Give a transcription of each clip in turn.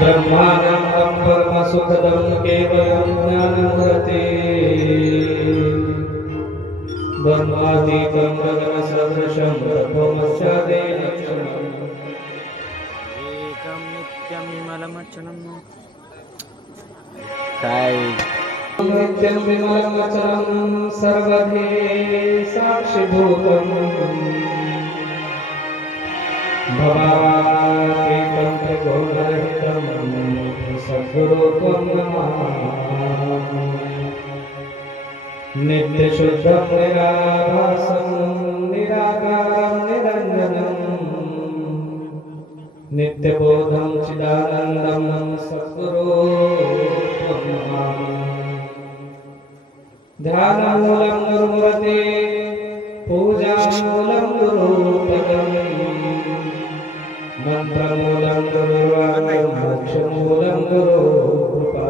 ब्रह्मानन्दं परमसुखदं केवलं ज्ञानमूर्ते ब्रह्मातीतं गगनसदृशं ब्रह्ममस्यादिलक्षणम् एकं नित्यं विमलमचलं नित्यं विमलमचलं सर्वधि साक्षिभूतम् भवातीतं त्रिगुणरहितं सद्गुरुत्वं नमामि नित्यशुद्धं निराभासं निराकारं निरञ्जनं नित्यबोधं चिदानन्दं सद्गुरुत्वं नमामि ध्यानमूलं गुरुमूर्ते पूजामूलं गुरुपदम् मंत्रमूलं गुरुर्वाक्यं मोक्षमूलं गुरुकृपा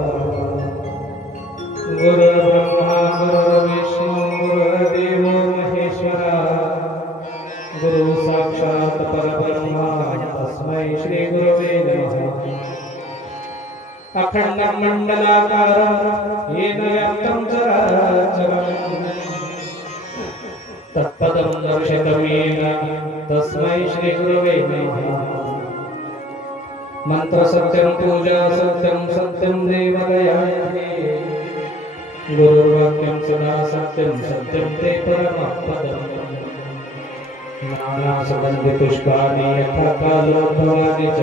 गुरुर्ब्रह्मा गुरुर्विष्णु गुरुर्देवो महेश्वरा गुरु साक्षात् परब्रह्म तस्मै श्री गुरवे नमः अखण्डं मण्डलाकारं येन व्याप्तं चराचरम् तत्पदं दर्शितं येन तस्मै श्री गुरवे नमः मंत्र सत्यं पूजा सत्यं सत्यं देवदया गुरुर्वाक्यं सदा सत्यं सत्यं ते परमः पदम् नानासुगन्धि पुष्पाणि यथा कालोद्भवानि च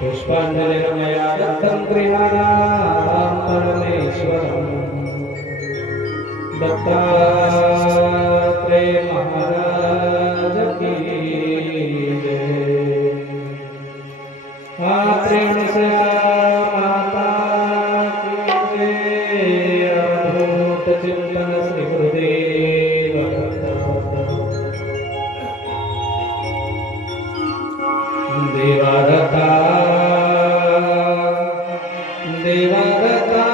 पुष्पाञ्जलिर्मया दत्तं गृहाणां परमेश्वरम् दत्तात्रेय महाराज की आत्रेय माता की अवधूत चिंतन श्री गुरुदेव देवारता देवारता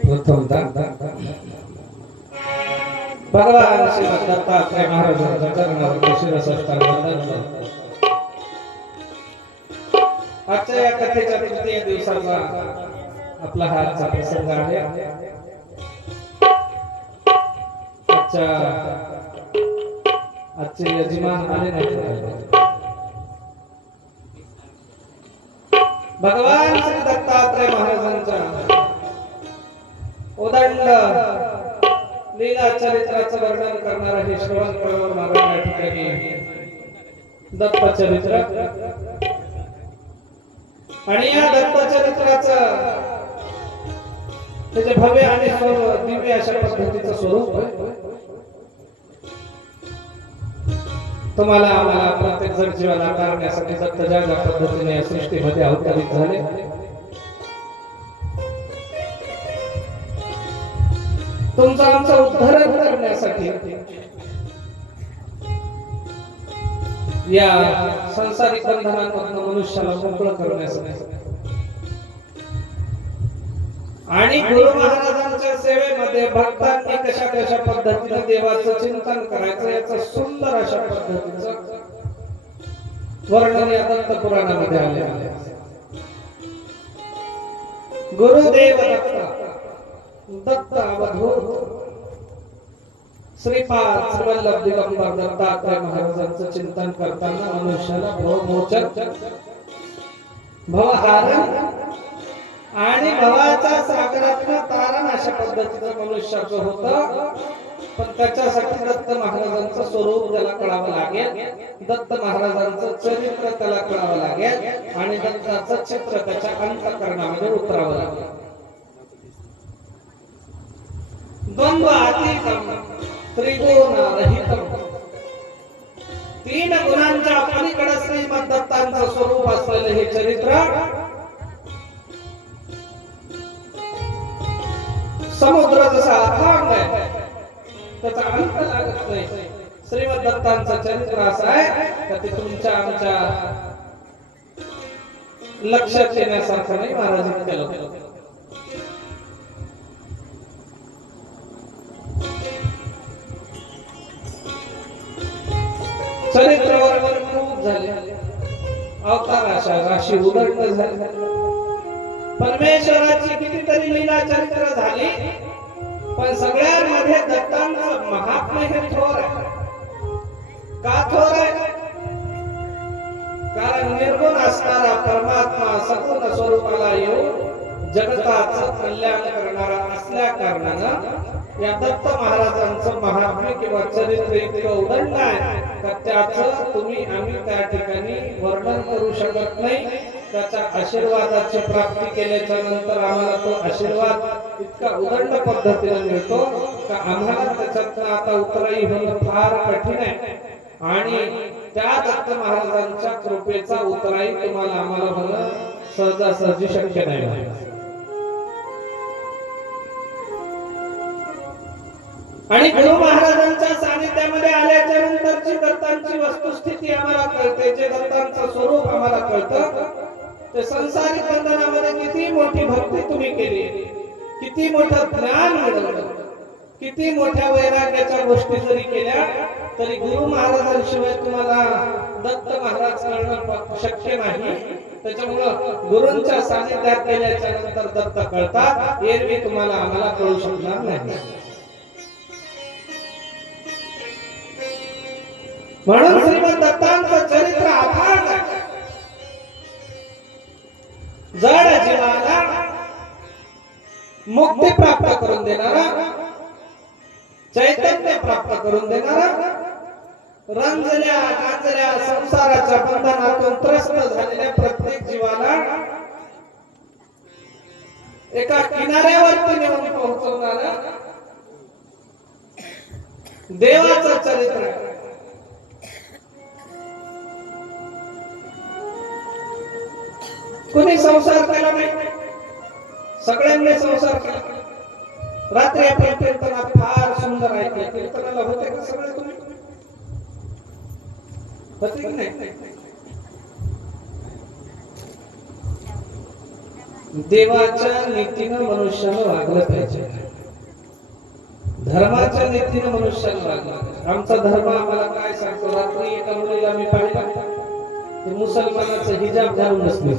प्रथमतः भगवान श्री दत्तात्रय महाराजांच्या चरणावर शिरसाष्टांग वंदन करतो. आजच्या या कथेच्या तृतीय दिवसाचा आपला हा आजचा प्रसंग आहे. आजचे यजमान आले नाही. भगवान श्री दत्तात्रय महाराजांच्या उदंड लीला चरित्राचं वर्णन करणारा हे श्रवण करून महाराज या ठिकाणी दत्त चरित्र आणि या दत्त चरित्राचं त्याचे भव्य आणि दिव्य अशा पद्धतीचं स्वरूप तुम्हाला आम्हाला प्रत्येक जण जीवाला करण्यासाठी दत्त ज्या ज्या पद्धतीने या सृष्टीमध्ये अवतरित झाले तुमचा आमचा उद्धार करण्यासाठी या संसारिक बंधनांमधून मनुष्याला मोकळं करण्यासाठी आणि गुरु महाराजांच्या सेवेमध्ये भक्तांनी कशा कशा पद्धतीने देवाचं चिंतन करायचं याचं सुंदर अशा पद्धतीचं वर्णन या दत्त पुराणामध्ये आले आहे. गुरुदेव दत्त अवधूत श्रीपाद श्रीवल्लभ दिगंबर दत्तात्रय महाराजांचं चिंतन करताना मनुष्याला भवमोचन भवहारण आणि भवाच्या सागरातून तारण अशा पद्धतीचं मनुष्याचं होतं. पण त्याच्यासाठी दत्त महाराजांचं स्वरूप त्याला कळावं लागेल, दत्त महाराजांचं चरित्र त्याला कळावं लागेल आणि दत्ताचं चित्र त्याच्या अंतःकरणामध्ये उतरावं लागेल. द्वंद्वातीतम त्रिगुणरहितम तीन गुणांच्या पलीकडे श्रीमद दत्तांचं स्वरूप असलेले हे चरित्र समुद्र जसा अथांग आहे त्याचा अंत लागत नाही. श्रीमद दत्तांचं चरित्र असं आहे का ते तुमच्या आमच्या लक्षात येण्यासारखं नाही. महाराजांनी केलं चरित्रावर खूप झाले, अवतार अशा राशी उदंड झाले, परमेश्वराची कितीतरी लीला चरित्र झाली, पण सगळ्यांमध्ये दत्तांचं महात्म्य हे थोर आहे. का थोर आहे? कारण निर्गुण असणारा परमात्मा सगुण स्वरूपाला येऊन जगताचं कल्याण करणारा असल्या कारणानं या दत्त महाराजांचं महात्म्य किंवा चरित्र इतकं उदंड आहे तर त्याचं तुम्ही आम्ही त्या ठिकाणी वर्णन करू शकत नाही. त्याच्या आशीर्वादाची प्राप्ती केल्याच्या नंतर आम्हाला तो आशीर्वाद इतका उदंड पद्धतीने मिळतो का आम्हाला त्याच्यातनं आता उतराई होणं फार कठीण आहे. आणि त्या दत्त महाराजांच्या कृपेचा उतराई तुम्हाला आम्हाला होणं सहजासहजी शक्य नाही. आणि गुरु महाराजांच्या सानिध्यामध्ये आल्याच्या नंतरची दत्तांची वस्तुस्थिती आम्हाला कळते, जे दत्तांचं स्वरूप आम्हाला कळतं. ते संसारिक बंधनामध्ये किती मोठी भक्ती तुम्ही केली, किती मोठं ज्ञान मिळवलं, किती मोठ्या वैराग्याच्या गोष्टी जरी केल्या तरी गुरु महाराजांशिवाय तुम्हाला दत्त महाराज कळणं शक्य नाही. त्याच्यामुळं गुरूंच्या सानिध्यात केल्याच्या नंतर दत्त कळतात, एरवी तुम्हाला आम्हाला कळू शकणार नाही. म्हणून श्रीमद दत्तांचं चरित्र अथांग आहे. जड जीवाला मुक्ती प्राप्त करून देणारा, चैतन्य प्राप्त करून देणारा, रंजल्या गांजल्या संसाराच्या बंधनातून त्रस्त झालेल्या प्रत्येक जीवाला एका किनाऱ्यावरती नेऊन पोहोचवणारा देवाचं चरित्र आहे. कुणी संसार केला नाही, सगळ्यांनी संसार केला. रात्री आपण कीर्तनात फार सुंदर ऐकलं, कीर्तनाला होते का सगळे तुम्ही? होते की नाही? देवाच्या नीतीनं मनुष्यानं वागलं पाहिजे, धर्माच्या नीतीनं मनुष्यानं वागलं पाहिजे. आमचा धर्म आम्हाला काय सांगतो? रात्री एका मुलीला मी पाहिलं, ते मुसलमानाचं हिजाब घालून बसले.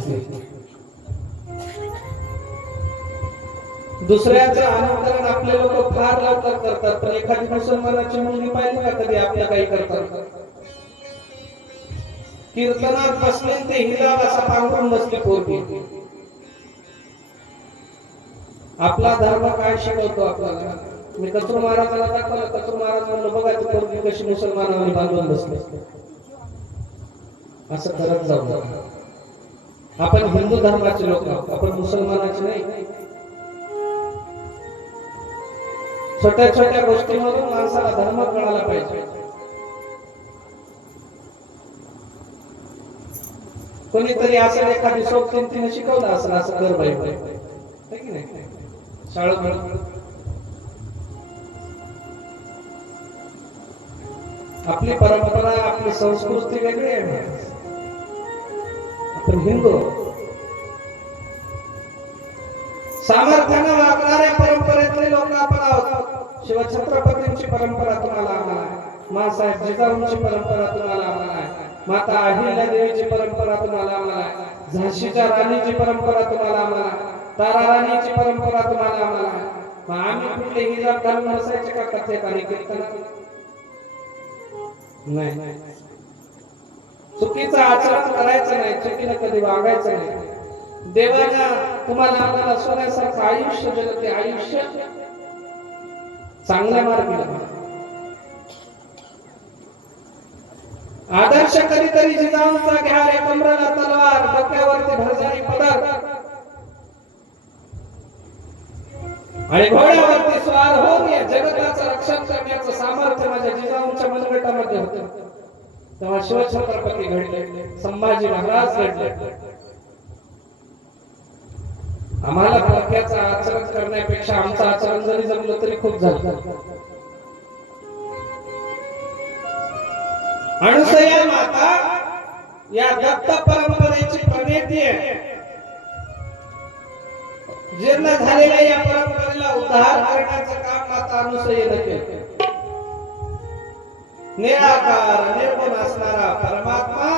दुसऱ्याचं अनुकरण आपले लोक फार लवकर करतात, पण एखादी मुसलमानाची मुलगी पाहिली का कधी आपल्या काही करतात? कीर्तनात बसले ते हिजाब असा पांघरून बसले पोरगी. आपला धर्म काय शिकवतो आपल्याला? मी कचरू महाराजाला दाखवलं, कचरू महाराज म्हणलं बघा ती पोरगी कशी मुसलमानांनी बांधून बसली. असं करत जाऊ नका. आपण हिंदू धर्माचे लोक आहोत, आपण मुसलमानाचे नाही. छोट्या छोट्या गोष्टींमधून माणसाला धर्म कळायला पाहिजे. कोणीतरी असं एखादी सोबतीन तिने शिकवलं असेल, असं कर बाई बाई, है की नाही? शाळेत आपली परंपरा, आपली संस्कृती वेगळी आहे. आपण हिंदू सामर्थ्यानं वागणाऱ्या परंपरेतले लोक आपण आहोत. शिवछत्रपतींची परंपरा तुम्हाला आम्हाला आहे, मासाहेब जिजाऊंची परंपरा तुम्हाला आम्हाला आहे, माता अहिल्यादेवीची परंपरा तुम्हाला आम्हाला आहे, झाशीच्या राणीची परंपरा तुम्हाला आम्हाला आहे, तारा राणीची परंपरा तुम्हाला आम्हाला आहे. मग आम्ही कुठले हिजाब घालून बसायचे का कथेत आणि कीर्तनात? नाही. चुकीचं आचरण करायचं नाही, चुकीनं कधी वागायचं नाही. देवानं तुम्हाला आम्हाला सोन्यासारखं आयुष्य दिलं, ते आयुष्य चांगल्या मार्गाने आदर्श कधीतरी जिजाऊंचा घ्या रे, कमरेला तलवार, डोक्यावरती भरजारी पदर आणि घोड्यावरती स्वार होऊन या जगताचं रक्षण करण्याचं सामर्थ्य माझ्या जिजाऊंच्या मनगटामध्ये होतं. तेव्हा शिवछत्रपती घडले, संभाजी महाराज घडले. आम्हाला परक्याचं आचरण करण्यापेक्षा आमचं आचरण जरी जमलं तरी खूप झालं. अनुसया माता या दत्त परंपरेची प्रणेती आहे. जीर्ण झालेल्या या परंपरेला उद्धार करण्याचं काम माता अनुसयेनं केलं. निराकार निर्गुण असणारा परमात्मा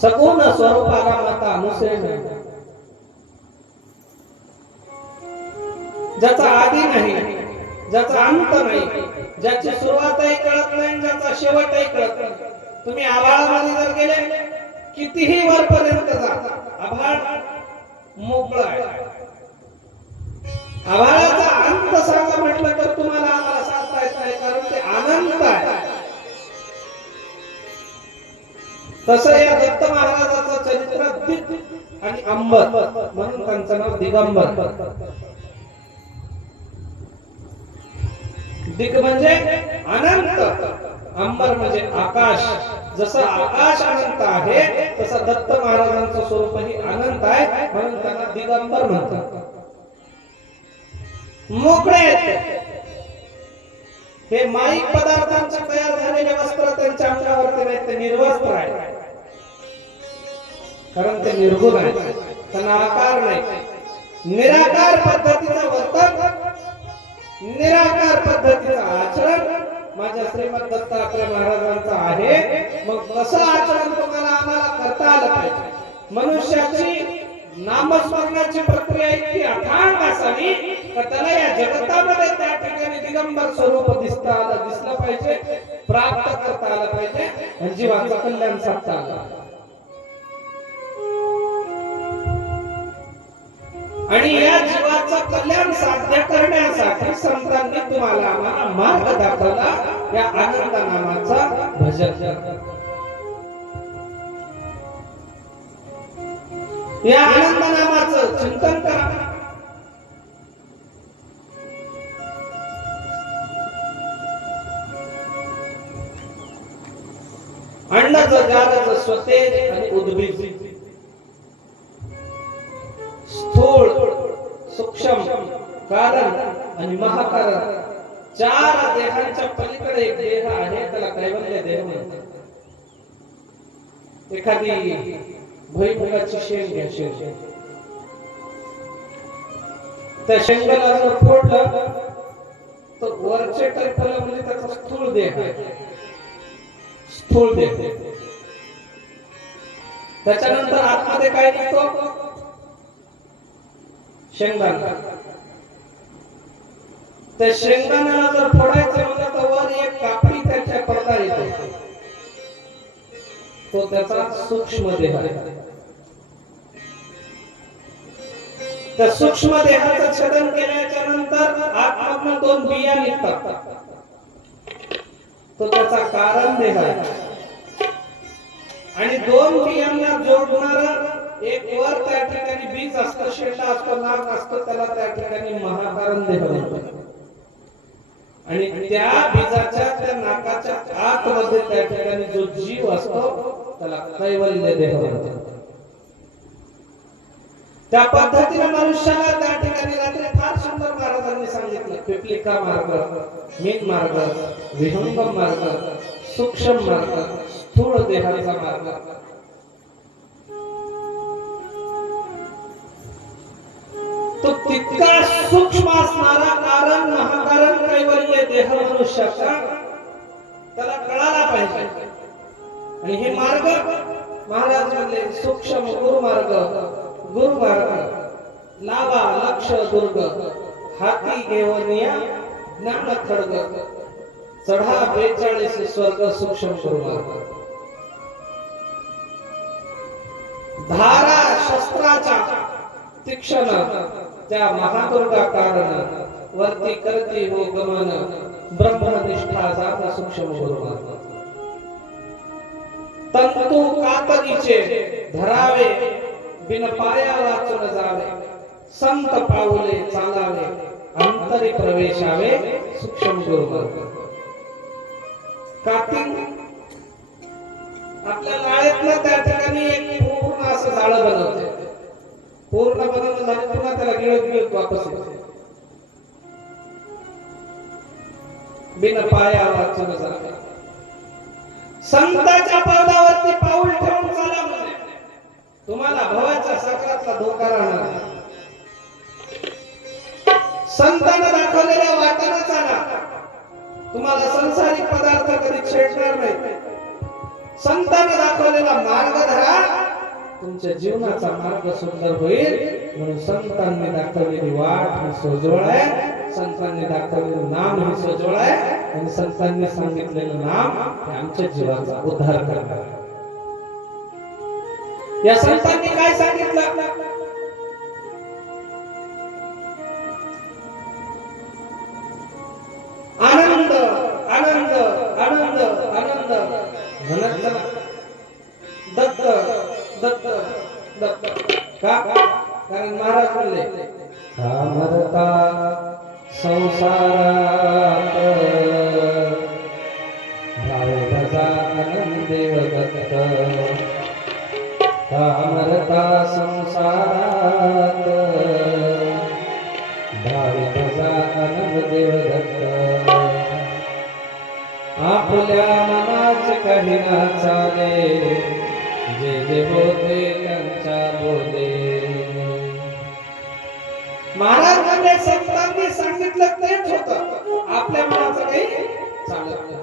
सगुण स्वरूपाला माता अनुसयेनं, ज्याचा आदी नाही, ज्याचा अंत नाही, ज्याची सुरुवातही कळत नाही, ज्याचा शेवटही कळत नाही. तुम्ही आभाळामध्ये जर गेले, कितीही वरपर्यंत जा, आभाळ मोकळा आहे. आभाळाचा अंत सांगा म्हटलं तर तुम्हाला आम्हाला सांगता येत नाही, कारण ते अनंत आहे. तसं या दत्त महाराजाचं चरित्र दिग आणि अंबर, म्हणून त्यांचं नाव दिगंबर. दिग म्हणजे अनंत, अंबर म्हणजे आकाश. जसं आकाश अनंत आहे, तसं दत्त महाराजांचं स्वरूपही अनंत आहे, म्हणून त्यांना दिगंबर म्हणतात. मोकळे आहेत हे. माईक पदार्थांचे तयार झालेले वस्त्र त्यांच्या अंगावरती नाही, ते निर्वस्त्र आहे, कारण ते निर्गुण आहे, त्यांना आकार नाही. निराकार पद्धतीचं वर्तन, निराकार पद्धतीचं आचरण माझ्या श्रीमद दत्तात्रय महाराजांचं आहे. मग कसं आचरण तुम्हाला आम्हाला करता आलं पाहिजे? मनुष्याची नामस्मरणाची प्रक्रिया इतकी अथांग असावी तर त्याला या जगतामध्ये त्या ठिकाणी दिगंबर स्वरूप दिसलं पाहिजे, प्राप्त करता आलं पाहिजे, आणि जीवाचं कल्याण साधता आलं. आणि या जीवाचं कल्याण साध्य करण्यासाठी संतांनी तुम्हाला आम्हाला मार्ग दाखवला. या आनंद नामाचा भजन, या आनंद नामाचं चिंतन करा. अंडज जागज स्वतेज आणि उद्भिज, स्थूळ सूक्ष्म कारण आणि महाकारण, चार देहांच्या पलीकडे एक देह आहे, त्याला कैवल्य देह म्हणतात. एखादी भुईमुगाची शेंग घ्या, शेंग. त्या शेंगाला जर फोडलं तर वरचे टरफल म्हणजे त्याचा स्थूल देह आहे, स्थूल देह. त्याच्यानंतर आतमध्ये काय निघतो? शेंगदाणा. त्या शेंगदाण्याला जर फोडायचं म्हणलं तर वर एक कापडी त्याच्या पडदा येतो, तो त्याचा सूक्ष्म देह आहे. त्या सूक्ष्म देहाचं छेदन केल्याच्या नंतर आतमधून 2 बिया निघतात, तो त्याचा कारण देह आहे. आणि 2 बियांना जोडणारा एक वर त्या ठिकाणी बीज असतं, शेंडा असतो, नाक असतो, त्याला त्या ठिकाणी महाकारण देह म्हणतात. आणि त्या बीजाच्या त्या नाकाच्या आतमध्ये त्या ठिकाणी जो जीव असतो त्याला कैवल्य देह म्हणतात. त्या पद्धतीने मनुष्याला त्या ठिकाणी रात्री फार सुंदर महाराजांनी सांगितलं. पिपलिका मार्ग, मीन मार्ग, विहंगम मार्ग, सूक्ष्म मार्ग, स्थूल देहाचा मार्ग. तो तितका सूक्ष्म असणारा कारण महाकारण कैवल्य देह मनुष्याचा त्याला कळाला पाहिजे. आणि हे मार्ग महाराज म्हणले सूक्ष्म गुरुमार्ग, गुरुमार्ग लावा लक्ष दुर्ग, हाती घेवनिया ज्ञान खड्ग, चढा 42 स्वर्ग सूक्ष्म गुरुमार्ग. धारा शस्त्राचा तीक्ष्ण त्या महादुर्गा कारण वरती करती हो गमन, ब्रह्मनिष्ठा जात सूक्ष्म गुरुमार्ग. तंतू कातरीचे धरावे, बिन पाया वाचून जावे, संत पाऊले चालावे, अंतरी प्रवेशावे सूक्ष्म गुरुमार्ग. काती आपल्या लाळेतलं त्या ठिकाणी एक पूर्ण असं जाळं बनवते. पूर्ण बनवून झाले पुन्हा त्याला गिळत गिळत वापस येते. बिन पाया वाचून जावे, संतांच्या पावलावरती पाऊल ठेवून चाला म्हणजे तुम्हाला भवाच्या सागरातला धोका राहणार नाही. संतांना दाखवलेल्या वाटेनं चाला, तुम्हाला संसारिक पदार्थ कधी छेडणार नाही. संतांना दाखवलेला मार्ग धरा, तुमच्या जीवनाचा मार्ग सुंदर होईल. म्हणून संतांनी दाखवलेली वाट ही सोजवळ आहे, संतांनी दाखवलेलं नाम ही सोजवळ आहे. आणि संतांनी सांगितलेलं नाम हे आमच्या जीवाचा उद्धार करणार आहे. या संतांनी काय सांगितलं? आनंद आनंद आनंद आनंद म्हणत चला. दत्त दत्त दत्त का? कारण महाराज म्हणले का मरता संसारात भाव भजा आनंदेव दत्त. का मरता संसारात भाव भजा आनंदेव दत्त. आपल्या मनाच काही ना चाले, जे जे होते त्यांच्या बोले. महाराज म्हणजे संतांनी सांगितलं तेच होतं, आपल्या मनाचं काही चालत नाही.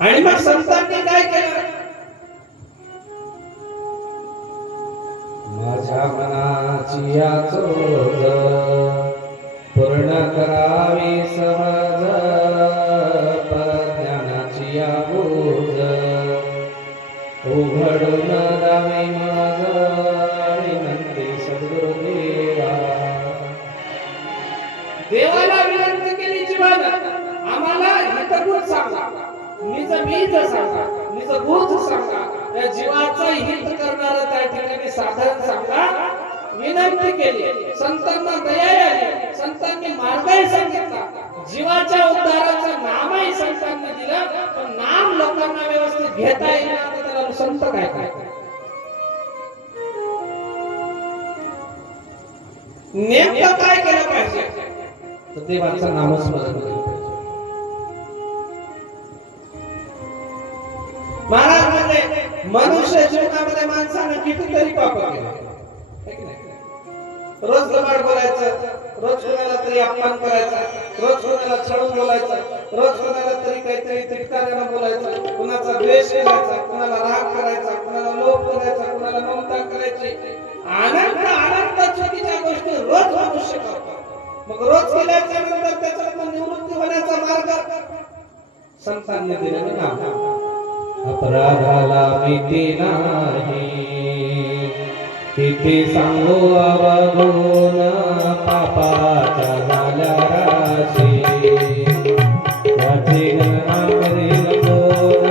आणि मग संतांनी काय केलं? माझ्या मनाची याचोज पूर्ण करावी सहज, परज्ञानाची या बोज उघडून द्यावी माझ. विनंती सद्गुरुदेवा. देवाला विनंती केली जीवानं, आम्हाला हितगुज सांगा, निज बीज सांगा, निज गुज सांगा, त्या जीवाचं हित करणारं त्या ठिकाणी साधन सांगा. विनंती केली, संतांना दया आली, संतांनी मार्गही सांगितला, जीवाच्या उद्धाराचं नामही संतांनी दिलं. पण नाम लोकांना व्यवस्थित घेता येईल तर त्याला संत काय काय नेमकं काय केलं पाहिजे? तर देवाचं नामस्मरण केलं पाहिजे. महाराज मनुष्य जीवनामध्ये माणसानं कितीतरी पाप केले, है की नाही? रोज लबाड बोलायचं, रोज कोणाला तरी अपमान करायचा, रोज कोणाला छळून बोलायचं, रोज कोणाला तरी काहीतरी तिटकाऱ्यानं बोलायचं, कुणाचा द्वेष करायचा, कुणाला राग करायचा, कुणाला लोभ करायचा, कुणाला ममता करायची, अनंत चुकीच्या गोष्टी रोज मनुष्य करतो. मग रोज केल्याच्या नंतर त्याच्यातून निवृत्ती होण्याचा मार्ग संतांनी दिलेलं नाम. अपराधाला भीती नाही, किती सांगू अवगुण पापाचा झाल्या राशी, वाची गणना करील कोण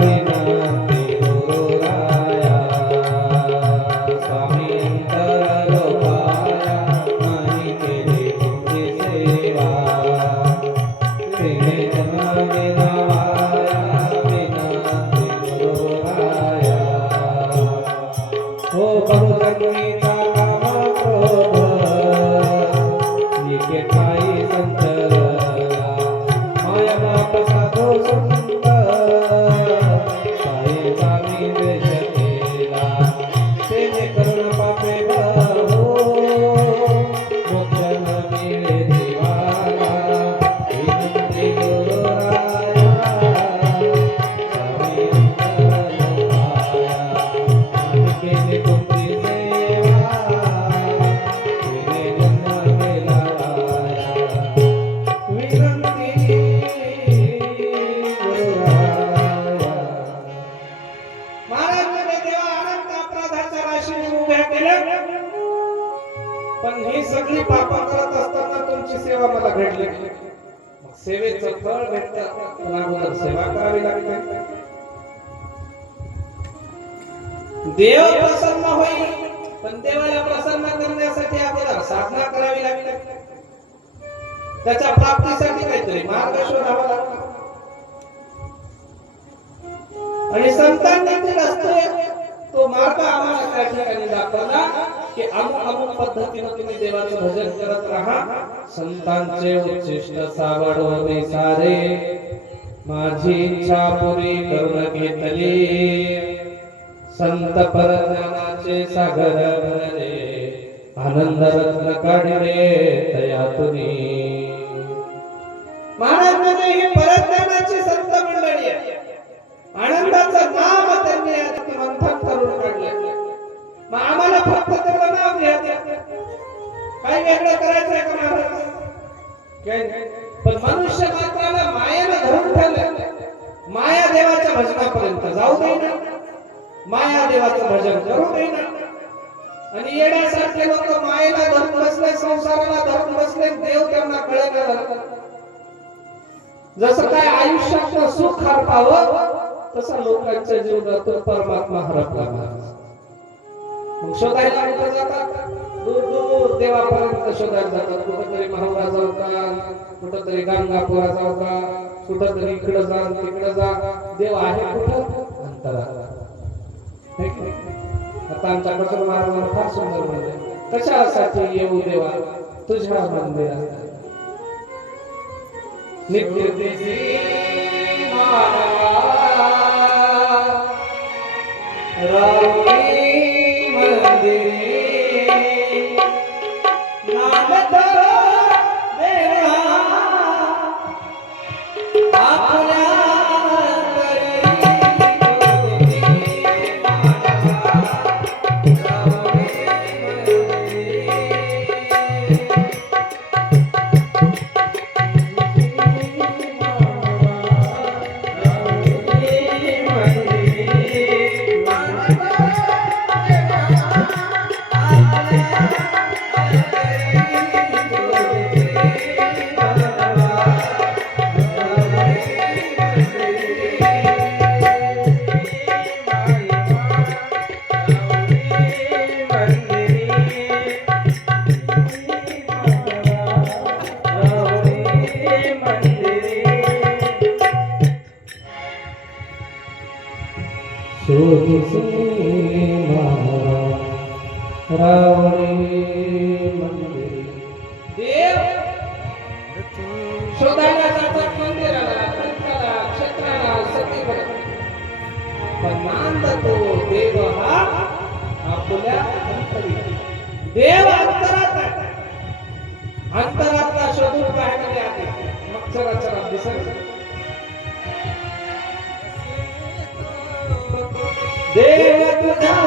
विनंती गुरुराया, स्वामी अंतर लोकाया नाही केली तुमची सेवा, तिने जन्म गेला विनंती गुरुराया. हो बहुजन्मीचा काम क्रोध निके ठाई संचरला, माया बाप साधो संत साईचा मी द्वेष केला, तेने करुण पापे बहु मोक्ष न मिळे जीवाला, विनंती गुरुराया स्वामी अंतर लोकाया, आणि केली तुमची सेवा, तिने जन्म गेला वाया, विनंती गुरुराया. महाराज म्हणे देवा अनंत अपराधाच्या राशीने उभ्या केल्या, पण ही सगळी पाप करत असताना तुमची सेवा मला घडली. मग सेवेचं फळ भेटतं, पण अगोदर सेवा करावी लागते. देव प्रसन्न होईल, पण देवाला प्रसन्न करण्यासाठी अगोदर साधना करावी लागते. त्याच्या प्राप्तीसाठी काहीतरी मार्ग शोधावा लागतो. आणि संतांनी दिला असतो तो मार्ग आम्हाला त्या ठिकाणी दाखवला की अमुक पद्धतीने तुम्ही देवाचं भजन करत राहा. संतांचे उच्चिष्ट सावडवणे सारे, माझी इच्छा पुरी करून घेतली. संत परज्ञानाचे सागर भरले, आनंद रत्न काढले तयातुनी. महाराज म्हणजे ही परज्ञानाची संत मंडळी आहे. आनंदाचं नाम त्यांनी अति मंथन करून काढलं. मग आम्हाला फक्त तेवढं नाव घ्यायचं, काही वेगळं करायचंय का महाराज? पण मनुष्य मात्राला मायानं धरून ठेवलं. माया देवाच्या भजनापर्यंत जाऊ देईना, माया देवाचं भजन करू देईना. आणि येण्यासारखे लोक मायेला धरून बसले, संसाराला धरून बसले, देव त्यांना कळेना. जसं काय आयुष्यात सुख हरपावं तसा लोकांच्या जीवनातून परमात्मा हरपला. मग शोधायला कुठे जातात? दूर दूर देवापर्यंत शोधायला जातात. कुठंतरी महावरा जाऊ का, कुठंतरी गाणगापुरा जाऊ का, कुठंतरी इकडं जा तिकडं जा. देव आहे कुठं? अंतरात. आता आमच्या कसं महाराजांना फार सुंदर म्हणजे, कशासाठी येऊ देवा तुझ्या मंदिरात, नित्य तिची रावळी मंदिरी, नागत देवा आपल्या देव शोधायला जातात मंदिराला, ग्रंथाला, क्षेत्राला, सगळीकडे. पण नांदतो देव हा आपल्या अंतरी. देव अंतरात आहे. अंतरातला शोधून पाहण्याने आले मग चला चला दिसत. देव तुझा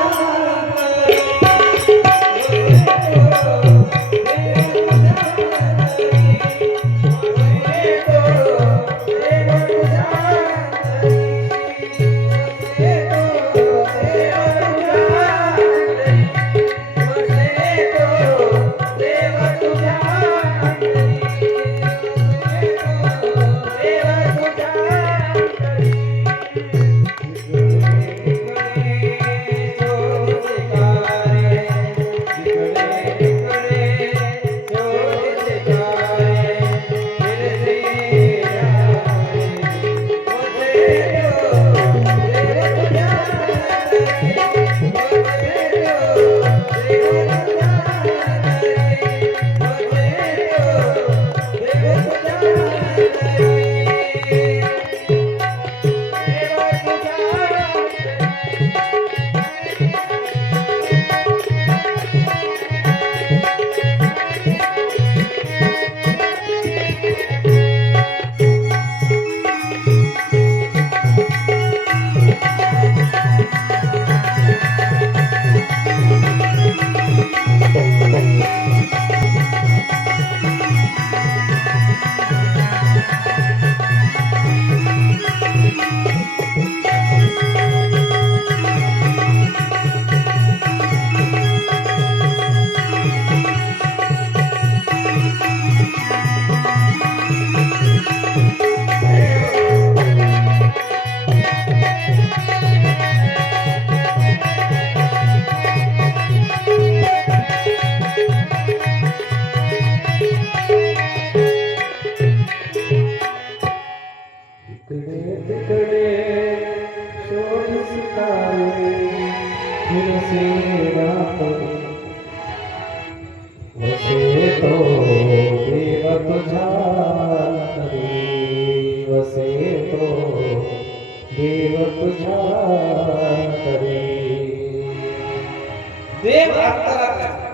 देव अंतरात आहे.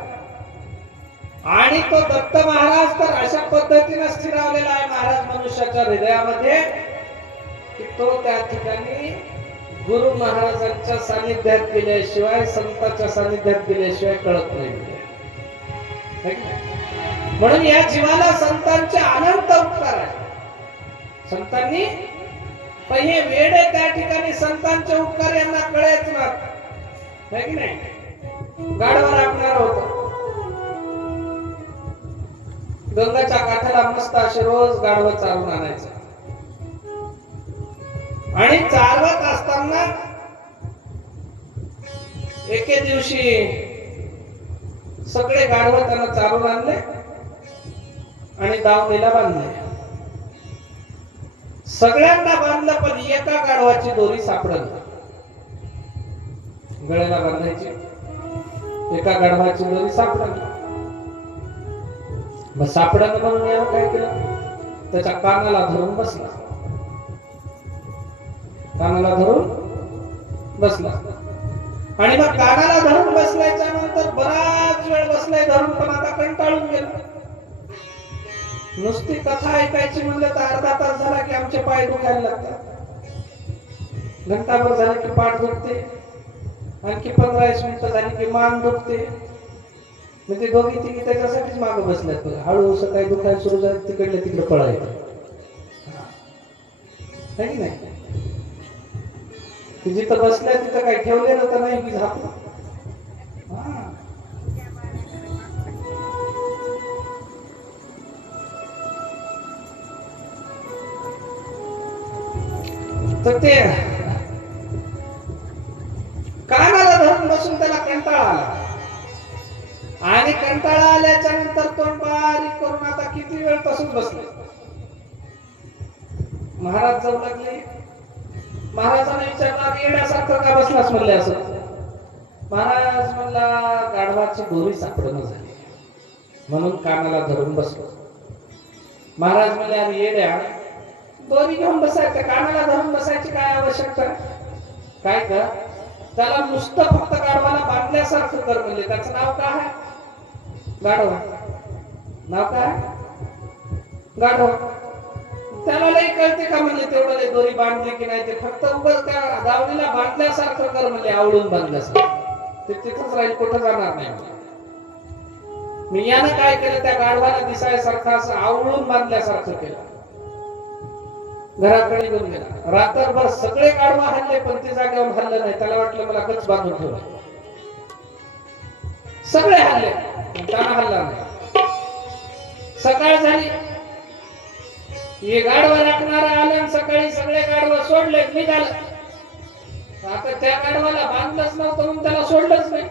आणि तो दत्त महाराज तर अशा पद्धतीने स्थिरावलेला आहे महाराज मनुष्याच्या हृदयामध्ये की तो त्या ठिकाणी गुरु महाराजांच्या सानिध्यात गेल्याशिवाय संतांच्या सानिध्यात गेल्याशिवाय कळत नाही. म्हणून या जीवाला संतांचे अनंत उपकार आहे. संतांनी पण हे वेडे त्या ठिकाणी संतांचे उपकार यांना कळेच ना की नाही. गाडवा राखणार होत गंगाच्या काठाला मस्त असे रोज गाडवं चालून आणायचं. आणि चालवत असताना एके दिवशी सगळे गाढवं त्यांना चालून आणले आणि दावणीला बांधले. सगळ्यांना बांधलं पण एका गाढवाची दोरी सापडली. गळ्याला बांधायची एका गाढवाची दोरी सापडली. मग सापडलं म्हणून यानं काय केलं, त्याच्या कानाला धरून बसला. कानाला धरून बसला आणि मग कानाला धरून बसल्याच्या नंतर बराच वेळ बसलाय धरून, पण आता कंटाळून गेला. नुसती कथा ऐकायची म्हणलं तर अर्धा तास झाला की आमचे पाय दुखायला लागतात. घंटाभर झाले की पाठ दुखते, आणखी 15-20 मिनिटं झाली की मान दुखते. म्हणजे दोघी तिघी त्याच्यासाठीच मागे बसल्यात. हळूहळू सकाळी दुखायला सुरू झालं तिकडले तिकडे पळायचं नाही नाही. जिथं बसल्या तिथं काही ठेवलेलं तर नाही की झाप. तर ते कानाला धरून बसून त्याला कंटाळा आला. आणि कंटाळा आल्याच्या नंतर तोंड बारीक करून आता किती वेळ तसंच बसले. महाराज जाऊ लागले. महाराजांनी विचारलं येण्यासारखं का बसलास म्हणले. असं महाराज म्हणला गाढवाची दोरी सापडणं झाली म्हणून कानाला धरून बसलो. महाराज म्हणले अरे येड्या, दोरी घेऊन बसायचं, कानाला धरून बसायची काय आवश्यकता. काय कर, त्याला नुसतं फक्त गाढवाला बांधल्यासारखं कर म्हणजे. त्याचं नाव काय आहे? गाढव. नाव काय? गाढव. त्याला लई कळते का म्हणजे तेवढं लई दोरी बांधली की नाही ते, फक्त उगाच त्या दावणीला बांधल्यासारखं कर म्हणजे, आवळून बांधल्यासारखं. ते तिथंच राहील, कुठं जाणार नाही. मी यानं काय केलं, त्या गाढवाला दिसायसारखं असं आवळून बांधल्यासारखं केलं. घराकडे घेऊन गेला. रात्रभर सगळे गाढवा हल्ले पण ते जागेवर हल्लं नाही. त्याला वाटलं मला गच बांधून ठेवलं. सगळे हल्ले त्याला हल्ला नाही. सकाळ झाली, हे गाढवा राखणारा आलं आणि सकाळी सगळे गाढवा सोडले, निघालं. आता त्या गाढवाला बांधलंच नव्हतं म्हणून त्याला सोडलंच नाही.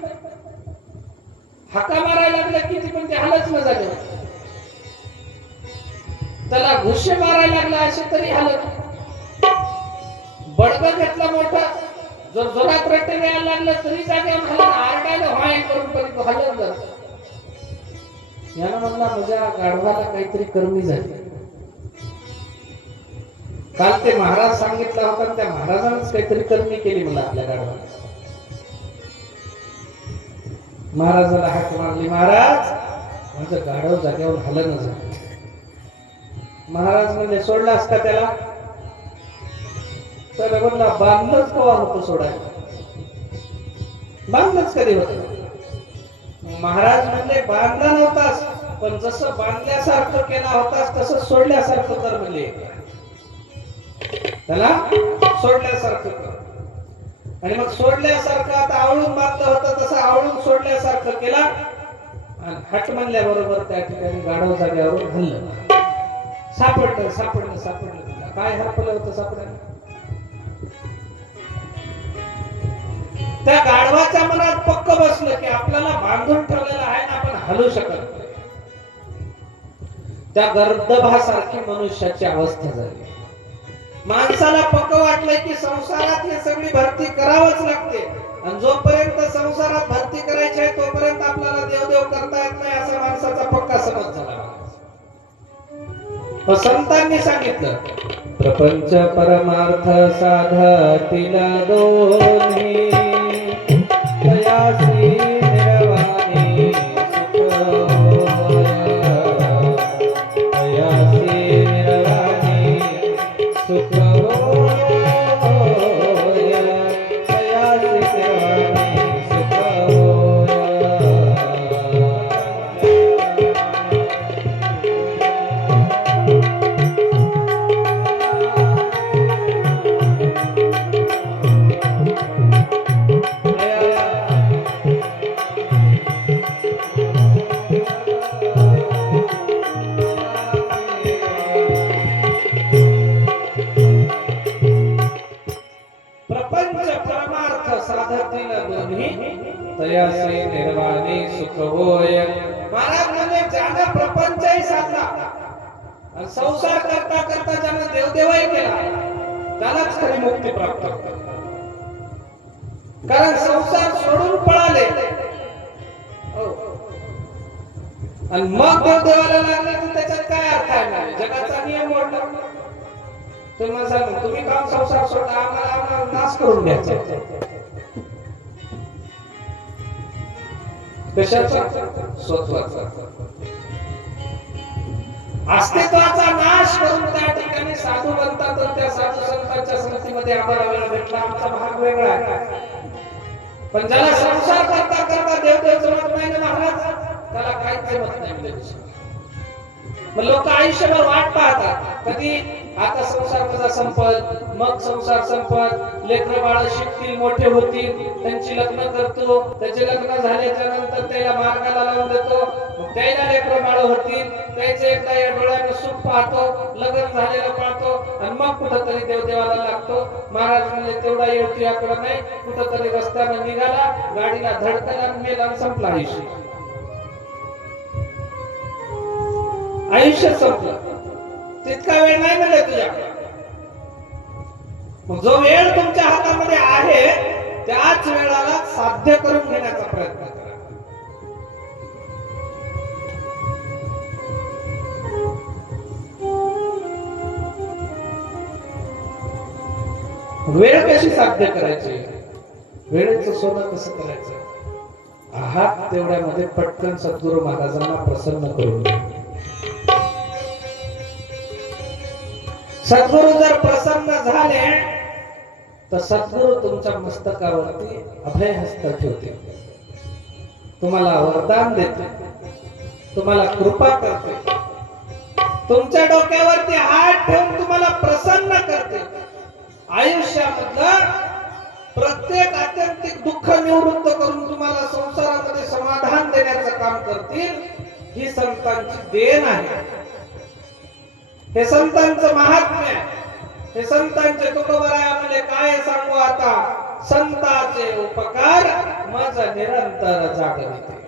हाका मारायला लागला किती पण ते हलच न झालं. त्याला घुशे मारायला लागला असे तरी हलत. बडग घेतला मोठा, जर जोरात रट्टे द्यायला लागलं तरी जागेवर हलत. आरडायला व्हाय करून पण तो हलत जात. याला म्हणला माझ्या गाढवाला काहीतरी कर्मी झाली. काल ते महाराज सांगितला होता, त्या महाराजांनाच काहीतरी कर्मी केली मला आपल्या गाढवाला. महाराजाला हाक मारली, महाराज माझं गाढव जागेवर हलन झालं. महाराज म्हणजे सोडला असता त्याला, तर म्हणला बांधलंच कवा होतं सोडायला, बांधलंच कधी होत. महाराज म्हणले बांधला नव्हतास, पण जसं बांधल्यासारखं केला होतास तसं सोडल्यासारखं कर म्हणले. त्याला सोडल्यासारखं कर. आणि मग सोडल्यासारखं आता आवळून बांधलं होतं तसं आवळून सोडल्यासारखं केला. आणि हट म्हणल्याबरोबर त्या ठिकाणी गाढव जाग्यावर हल्लं. सापडलं सापडलं सापडलं. काय हरपलं होतं सापडायला? त्या गाढवाच्या मनात पक्क बसलं की आपल्याला बांधून ठेवलेलं आहे ना, आपण हलू शकत नाही. त्या गर्दभासारखी मनुष्याची अवस्था झाली. माणसाला पक्क वाटलंय की संसारात हे सगळी भरती करावंच लागते, आणि जोपर्यंत संसारात भरती करायची आहे तोपर्यंत आपल्याला देवदेव करता येत नाही, असा माणसाचा पक्का समज झाला. संतांनी सांगितलं, प्रपंच परमार्थ साधतील दोन्ही, तयासी निर्वाणी सुख होय, तयासी निर्वाणी सुख होय, तयासी निर्वाणी सुख होय. तयासी निर्वाणी सुख होय. महाराज म्हणजे ज्यानं प्रपंचही साधला आणि संसार करता करता ज्यानं देवदेवही केला त्यालाच खरी मुक्ती प्राप्त होते. कारण संसार सोडून पळाले आणि मग देवदेवाला लागले तर त्याच्यात काय अर्थ आहे? जगाचा नियम मोडला. तुम्ही सांगा, तुम्ही काम संसार सोडला, आम्हाला नाश करून द्यायचा. कशाचा? स्वत्वाचा. अस्तित्वाचा नाश करून त्या ठिकाणी साधू बनतात, तर त्या साधू संतांच्या संगतीमध्ये आम्हाला वेळ भेटला, आमचा भाग वेगळा आहे. पण ज्याला संसार करता करता देवदेव जमत नाही ना महाराज, त्याला काहीच जमत नाही. मग लोक आयुष्यभर वाट पाहतात कधी आता संसार कसा संपल, मग संसार संपल, लेकरं बाळ शिकतील, मोठे होतील, त्यांची लग्न करतो, त्याचे लग्न झाल्याच्या नंतर त्याला मार्गाला लावून देतो, मग त्याला लेकरं बाळ होतील, त्याचे एकदा या डोळ्यानं सुख पाहतो, लग्न झालेलं पाहतो, आणि मग कुठंतरी देवदेवाला लागतो. महाराज म्हणजे तेवढा येऊ तुझ्याकडे नाही, कुठंतरी रस्त्यानं निघाला, गाडीला धडकला, मेला, संपला आयुष्य. आयुष्य संपलं. तितका वेळ नाही मिळाला तुझ्याकडे. मग जो वेळ तुमच्या हातामध्ये आहे त्याच वेळाला साध्य करून घेण्याचा प्रयत्न करा. वेळ कशी साध्य करायची, वेळेचं सोनं कसं करायचं, आहात तेवढ्यामध्ये पटकन सद्गुरु महाराजांना प्रसन्न करून द्या. सद्गुरु जर प्रसन्न झाले तर सद्गुरु तुमच्या मस्तकावरती अभयहस्त ठेवते, तुम्हाला वरदान देते, तुम्हाला कृपा करते, तुमच्या डोक्यावरती हात ठेवून तुम्हाला प्रसन्न करते. आयुष्यामधलं प्रत्येक आत्यंतिक दुःख निवृत्त करून तुम्हाला संसारामध्ये समाधान देण्याचं काम करतील. ही संतांची देण आहे, हे संतांचं महात्म्य आहे. हे संतांचे तुकोबरायामध्ये काय सांगू आता, संताचे उपकार मज निरंतर जागविते.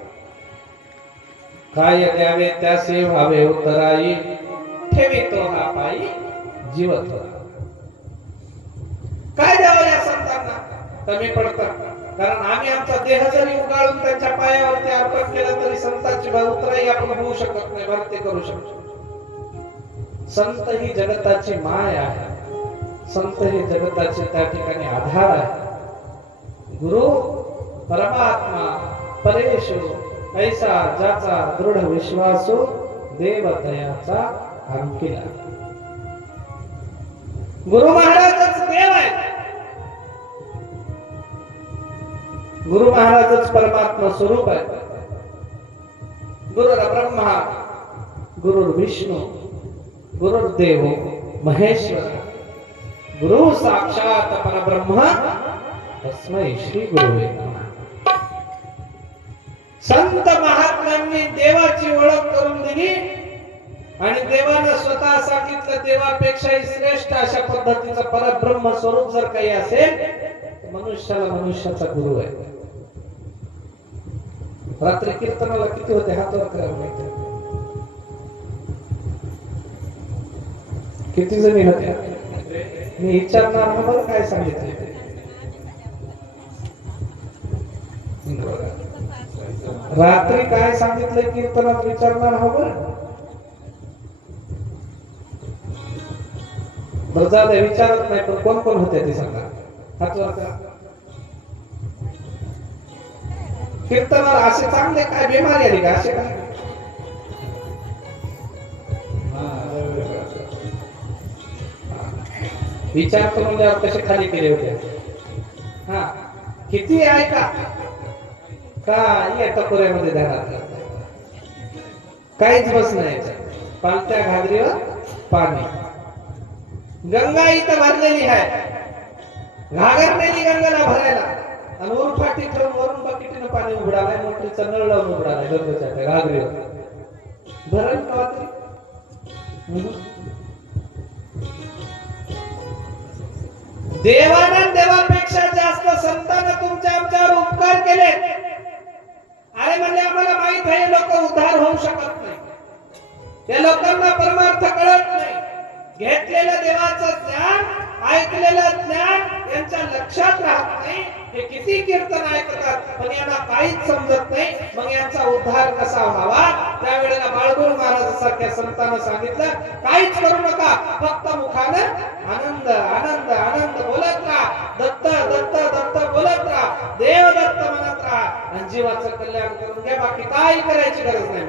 काय द्यावे त्यासे व्हावे उतराई, ठेवितो हा पायी जीव थोरा. काय द्यावं या संतांना, कमी पडतात. कारण आम्ही आमचा देह जरी उगाळून त्यांच्या पायावरती अर्पण केलं तरी संतांची उतराई आपण होऊ शकत नाही, भरती करू शकतो. संत ही जगताची माय आहे, संत हे जगताचे त्या ठिकाणी आधार आहे. गुरु परमात्मा परेशो ऐसा ज्याचा दृढ विश्वासो, देव दयाचा अंकिला. गुरु महाराजच देव आहे, गुरु महाराजच परमात्मा स्वरूप आहे. गुरुर ब्रह्मा गुरुर विष्णू गुरुर्देव महेश्वर, गुरु साक्षात परब्रह्म तस्मै श्री गुरुवे नमः. संत महात्म्यांनी देवाची ओळख करून दिली आणि देवानं स्वतः सांगितलं देवापेक्षाही श्रेष्ठ अशा पद्धतीचं परब्रह्म स्वरूप जर काही असेल तर मनुष्याला मनुष्याचा गुरु आहे. रात्री कीर्तनाला किती होते हात वर करा माहिती, किती जणी होत्या? मी विचारणार ना बरं काय सांगितले. रात्री काय सांगितलं कीर्तनात विचारणार हा बरं. बरं जाऊ विचारत नाही, पण कोण कोण होते ते सांगा हात वर करा. कीर्तनाला असे चांगले काय बिमारी आली का असे काय? विचार करून द्या कसे खाली केले होते. हा किती आहे का या टकोऱ्यामध्ये ध्यानात काहीच बस नाही. पालत्या घागरीवर पाणी, गंगा इथं भरलेली आहे, घागर नेली गंगाला भरायला आणि उरफाटी ठेवून वरून बकेटीनं पाणी उघडालाय, मोटरीचा नळ लावून उघडालाय गंगेच्या घागरीवर. भरण का देवानं देवापेक्षा जास्त संतांना तुमच्या आमच्यावर उपकार केले. अरे म्हणजे आम्हाला माहित आहे लोक उद्धार होऊ शकत नाही, त्या लोकांना परमार्थ कळत नाही. घेतलेलं देवाचं ज्ञान, ऐकलेलं ज्ञान यांच्या लक्षात राहत नाही. हे किती कीर्तन ऐकतात पण यांना काहीच समजत नाही. मग यांचा उद्धार कसा व्हावा, त्यावेळेला बाळगुरु महाराजांसारख्या संतांना सांगितलं काहीच करू नका, फक्त मुखानं आनंद आनंद आनंद बोलत राहा, दत्त दत्त दत्त बोलत राहा, देव दत्त म्हणत राहा आणि जीवाचं कल्याण करून घ्या. बाकी काही करायची गरज नाही.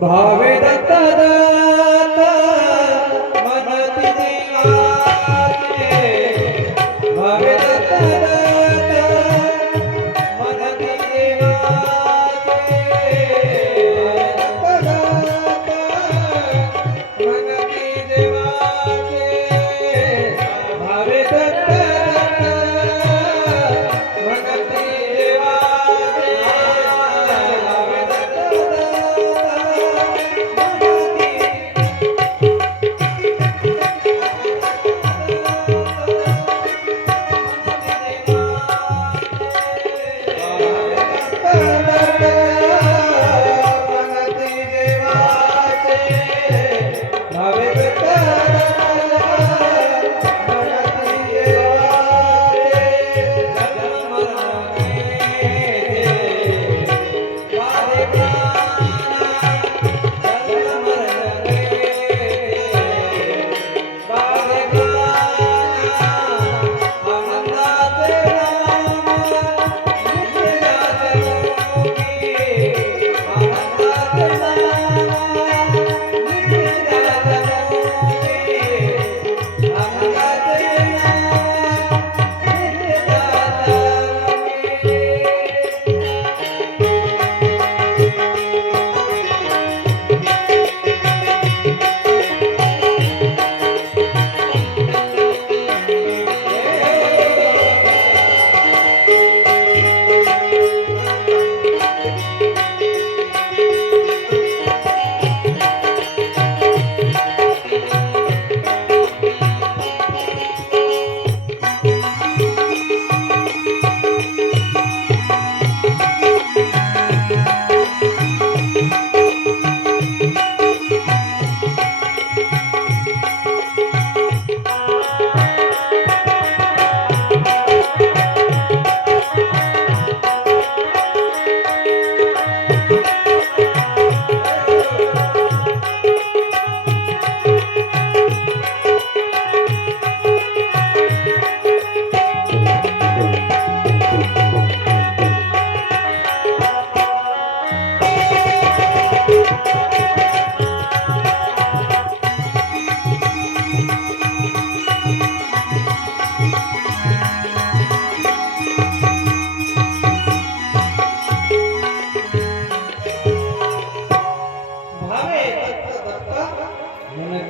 भावे दत्त दत्त मनती देवाचे, भावे दत्त दत्त मनती देवाचे, दत्त दत्त मनती देवाचे, भावे दत्त दत्त मनती देवाचे, भावे दत्त दत्त मनती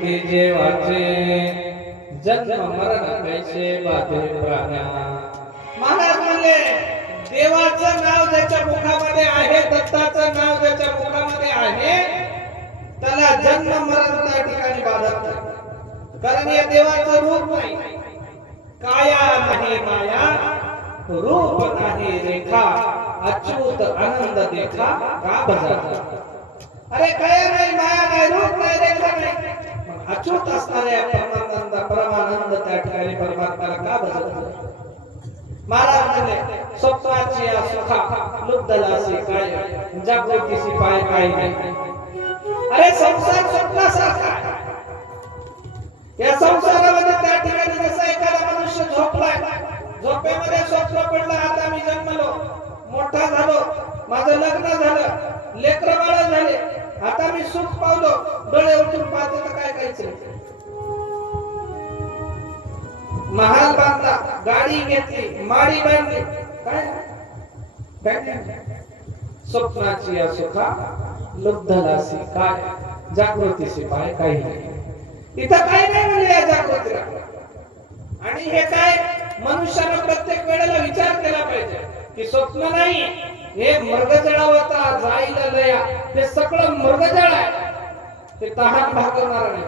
की जेवाचे जन्म मरण कैसे बाधे प्राण्या. महाराज म्हणले देवाचं नाव ज्याच्या मुखामध्ये आहे, दत्ताचं नाव ज्याच्या मुखामध्ये आहे, त्याला जन्म मरण त्या ठिकाणी बाधत नाही. कारण या देवाचं रूप नाही, काया नाही माया, रूप नाही रेखा, अच्युत आनंद देखा का बजाता. अरे काया नाही माया नाही, रूप नाही रेखा नाही, अच्युत असणाऱ्या परमानंद त्या ठिकाणी परमात्म्याला का बजावतात. महाराज म्हणले स्वप्नाची या सुखा लुब्धलासी काय, जागृतीसी पाय काय नाही. अरे संसार स्वप्नासारखा आहे. या संसारामध्ये त्या ठिकाणी जसं एखादा मनुष्य झोपलाय, झोपेमध्ये स्वप्न पडलं, आता मी जन्मलो, मोठा झालो, माझं लग्न झालं, लेकरं बाळ झाले, आता मी सुख पावलो, डोळे उठून पाहते तर काय करायचं. महाल बांधला, गाडी घेतली, माडी बांधली, काय स्वप्नाची या सुखा लुब्धलासी काय, जागृतीशी पाय काही नाही. इथं काय नाही म्हणजे या जागृतीला. आणि हे काय मनुष्यानं प्रत्येक वेळेला विचार केला पाहिजे की स्वप्न नाही, हे मृगजळावता जाईल लया, ते सगळं मृगजळ आहे, ते तहान भागवणार नाही.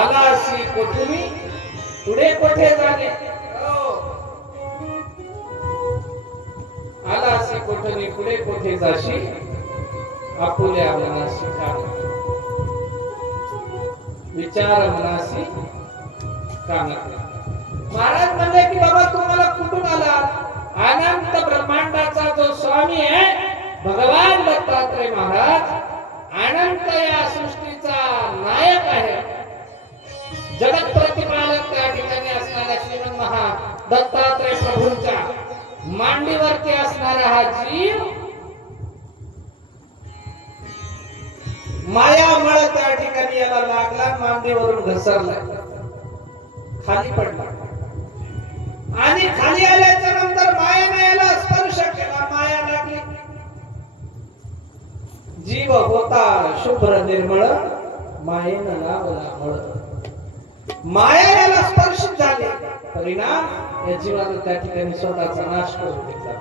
आलासी कोठुनी पुढे कोठे जाणे, आलासी कोठुनी पुढे कोठे जाशी, आपुल्या मनाशी का विचार मनाशी का. महाराज म्हणले की बाबा तुम्हाला कुठून आला. अनंत ब्रह्मांडाचा जो स्वामी आहे भगवान दत्तात्रय महाराज, अनंत या सृष्टीचा नायक आहे, जगत प्रतिपालक त्या ठिकाणी असणाऱ्या श्रीमन महा दत्तात्रय प्रभूंच्या मांडीवरती असणारा हा जीव मायामळ त्या ठिकाणी याला लागला, मांडीवरून घसरला, खाली पडला. आणि खाली आल्याच्या नंतर मायाने याला स्पर्श केला, माया लागली. जीव होता शुभ्र निर्मळ, मायेनं लावला मळ. माया याला स्पर्श झाली, परिणाम या जीवाने त्या ठिकाणी स्वतःचा नाश करून घेतला.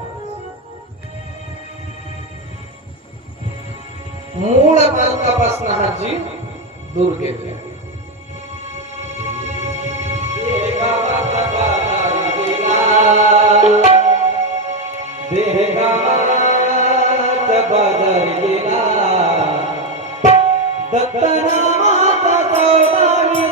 मूळ मालकापासून हा जीव दूर गेला. देह गावात बाजार गेला, दत्त नामाचा चौदावी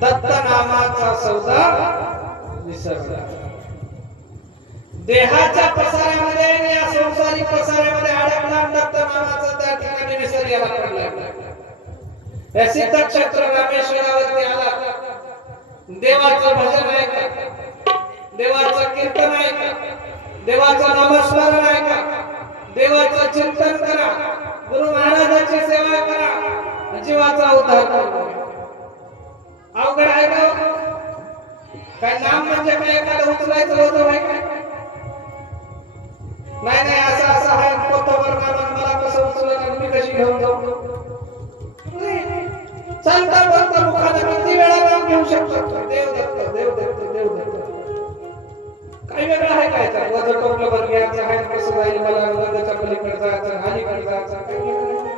दत्त नामाचा सौदा विसरला. देहाच्या पसाऱ्यामध्ये आणि या संसारिक पसाऱ्यामध्ये अडकला, दत्त नामाचा त्या ठिकाणी विसर याला पडला. या सिद्धक्षेत्र रामेश्वरावरती आला, देवाचं भजन आहे का, देवाचं कीर्तन आहे का, देवाचं नामस्मरण आहे का, देवाचं चिंतन करा, गुरु महाराजांची सेवा करा, जीवाचा उद्धार करा. अवघड आहे का? काय नाम म्हणजे काय एखादं उचलायचं होतं काय? नाही नाही, असं असं आहे पोतवर मानून मला कसं उचललं, मी कशी घेऊन जाऊ. चालता बोलता मुखाने किती वेळा नाम घेऊ शकतात देव दत्त देव दत्त देव दत्त. काय वेगळं आहे काय त्यात? वजन टोपलं बरं घ्यायचं आहे, कसं जाईल मला वर्गाच्या पलीकडे जायचं, अलीकडे जायचं, काही वेगळं नाही.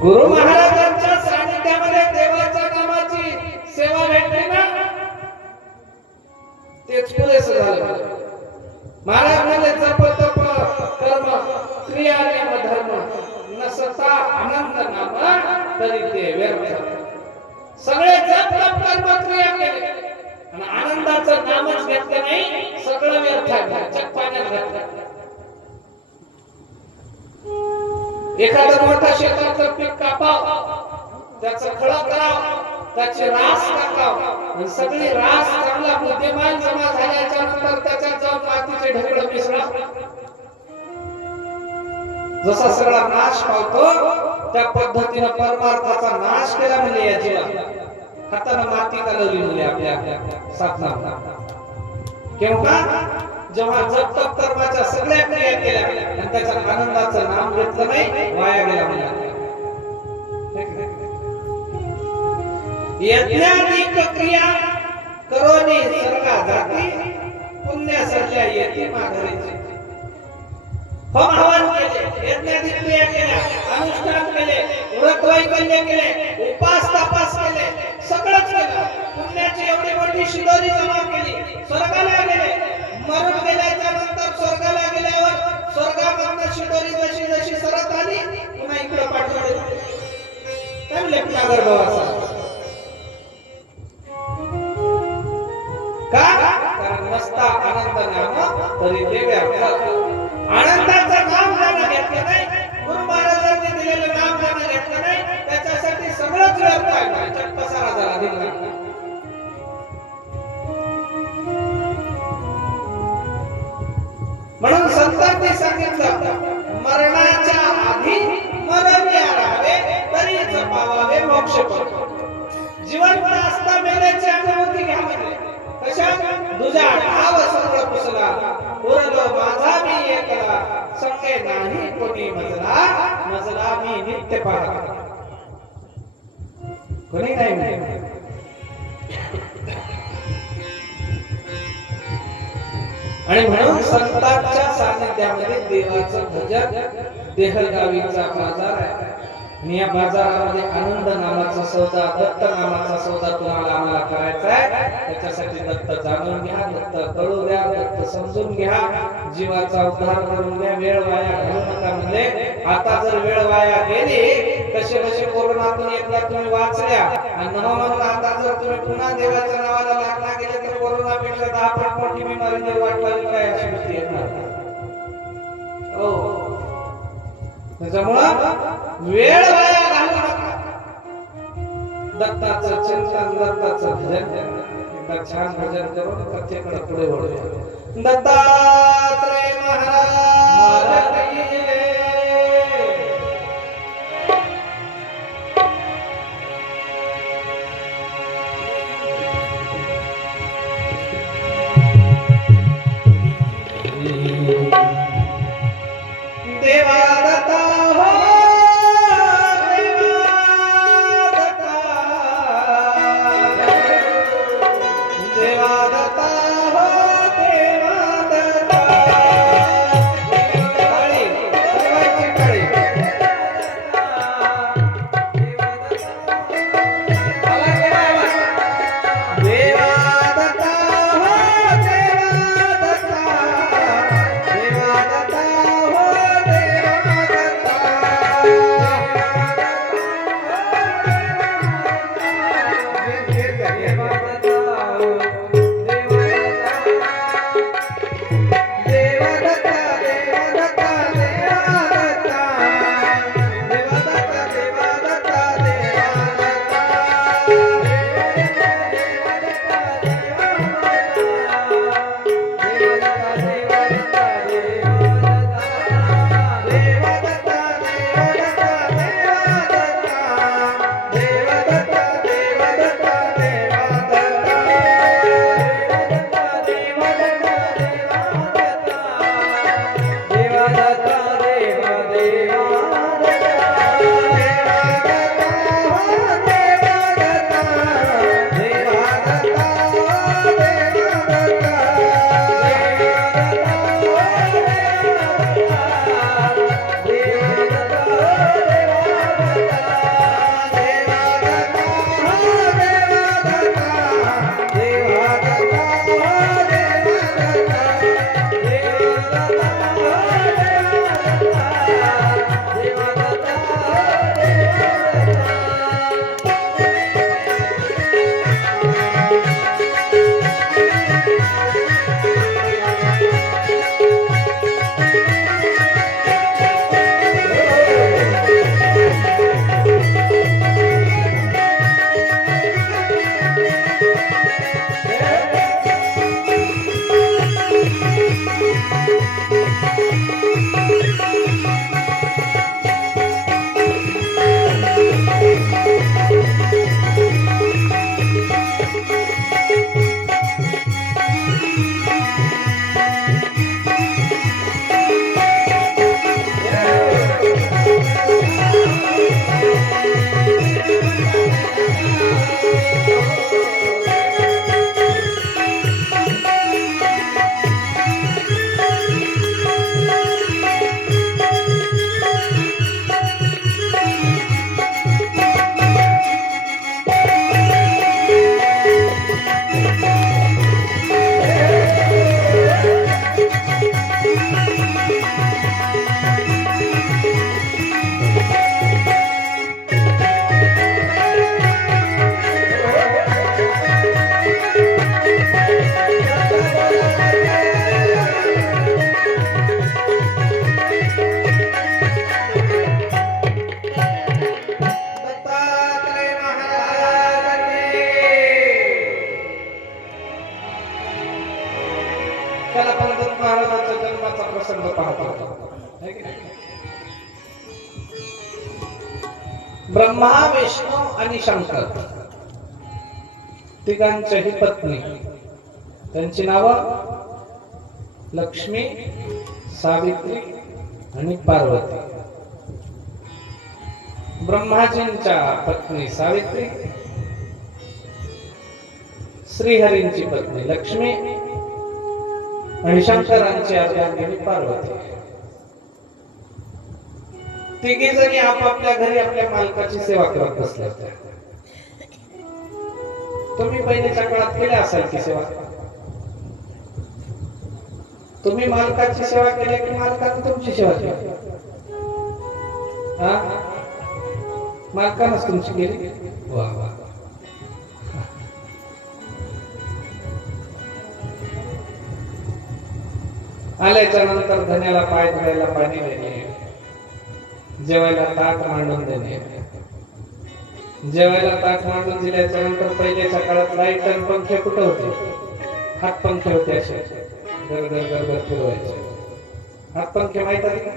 गुरु महाराजांच्या सानिध्यामध्ये देवाच्या नामाची सेवा भेटली ना, तेच पुरेसं झालं. महाराज म्हणले जप तप कर्म क्रिया नेम धर्म नसता आनंद नाम तरी ते व्यर्थ. सगळे जप तप कर्म क्रिया केले आणि आनंदाचं नामच घेतलं नाही, सगळं व्यर्थ आहे, चक्काने घातलं. एखादं मोठं शेताचं पीक कापाव, त्याचं खळं करावं, त्याची रास टाकाव आणि सगळी रास चांगला बुद्धिमान जमा झाल्याच्या नंतर त्याच्यात जाऊन मातीचे ढेकळं मिसळा. जसा सगळा नाश पावतो त्या पद्धतीने परमार्थाचा नाश केला म्हणजे या जीवात हाताने माती कालवली म्हणजे आपल्या साधना. केव्हा? जेव्हा जप तप कर्माच्या सगळ्या क्रिया केल्या आणि त्याच्या आनंदाचं नाम घेतलं नाही, वाया गेला म्हणजे. यज्ञाधिक क्रिया करोनी सर्गा जाती पुण्य सरल्या येते माघारीचे. होम हवन केले, यज्ञाधिक क्रिया केल्या, अनुष्ठान केले, व्रत वैकल्य केले, उपास तपास केले, सगळंच केलं. पुण्याची एवढी मोठी शिदोरी जमा केली, स्वर्गाला गेले. मरण गेल्याच्या नंतर स्वर्गाला गेल्यावर स्वर्गामधनं शिदोरी जशी जशी सरत आली पुन्हा इकडे पाठवली. काय लेखना गर्भाचा का? कारण नसता आनंद नाम तरी ते व्यर्थ. आनंदाचं नाम ज्यानं घेतलं नाही, गुरु महाराजांनी दिलेलं नाम ज्यानं घेतलं नाही, त्याच्यासाठी सगळंच व्यर्थ आहे. चटपसारा झाला दिला. म्हणून संतांनी सांगितलं मरणाच्या आधी मरण या राहावे तरी जपावावे मोक्ष पद. जिवंत असता मेल्याची अनुभूती घ्या म्हणजे कशात? दुजा ठाव सगळं पुसला उरलो माझा मी एकला संगे नाही कोणी मजला मजला मी नित्य पाहत. कोणी नाही. आणि म्हणून संतांच्या सानिध्यामध्ये देवाचं भजन देहगावीचा बाजार आहे. आणि या बाजारामध्ये आनंद नामाचा सौदा, दत्त नामाचा सौदा तुम्हाला आम्हाला करायचा आहे. त्याच्यासाठी दत्त जाणून घ्या, दत्त कळू द्या, दत्त समजून घ्या, जीवाचा उद्धार करून घ्या. वेळ वाया घालू नका. म्हणजे आता जर वेळ वाया गेली, कसे कसे कोरोनातून एकदा तुम्ही वाचल्या आणि म्हणून आता जर तुम्ही पुन्हा देवाच्या नावाला लागला गेले तर कोरोनापेक्षा 10 पट मोठी बिमारी देव वाटला काय अशी गोष्टी येणार. हो, त्याच्यामुळं वेळ वाया घालू नका. दत्ताचं चिंतन, दत्ताचं भजन, एकदा छान भजन करून कथेकडे पुढे वळूया. दत्तात्रय महाराज की जय. देवा दत्ता हो, देवा दत्ता हो, देवा दत्ता. ब्रह्मा, विष्णू आणि शंकर तिघांच्याही पत्नी, त्यांची नावं लक्ष्मी, सावित्री आणि पार्वती. ब्रह्माजींच्या पत्नी सावित्री, श्रीहरींची पत्नी लक्ष्मी आणि शंकरांची अर्धांगिनी पार्वती. तिघी जणी आपापल्या घरी आपल्या मालकाची सेवा करत बसल्या होत्या. तुम्ही पहिल्याच्या काळात केल्या असाल की सेवा? तुम्ही मालकाची सेवा केली की मालकाने तुमची सेवा केली? मालकानंच तुमची केली. वा वा. आल्याच्या नंतर धन्याला पाय धुवायला पाणी देणे, जेवायला ताट मांडून देणे. जेवायला ताट मांडून दिल्याच्या नंतर पहिल्याच्या काळात लाईट आणि पंखे कुठे होते? हात पंखे होते, असे गरगर गरगर फिरवायचे हात पंखे. माहित आहे का?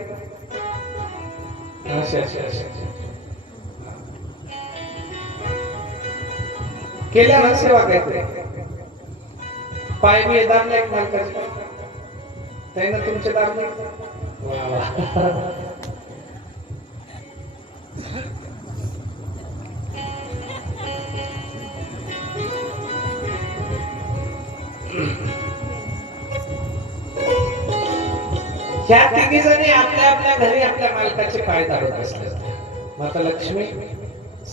असे असे असे केल्या ना सेवा काहीतरी. पाय मी दाबले एक मालकाचे, त्यानं तुमचे दाबले. वा वा. ह्या तिघी जणी आपल्या आपल्या घरी आपल्या मालकाचे पाय दाबत असले. माता लक्ष्मी,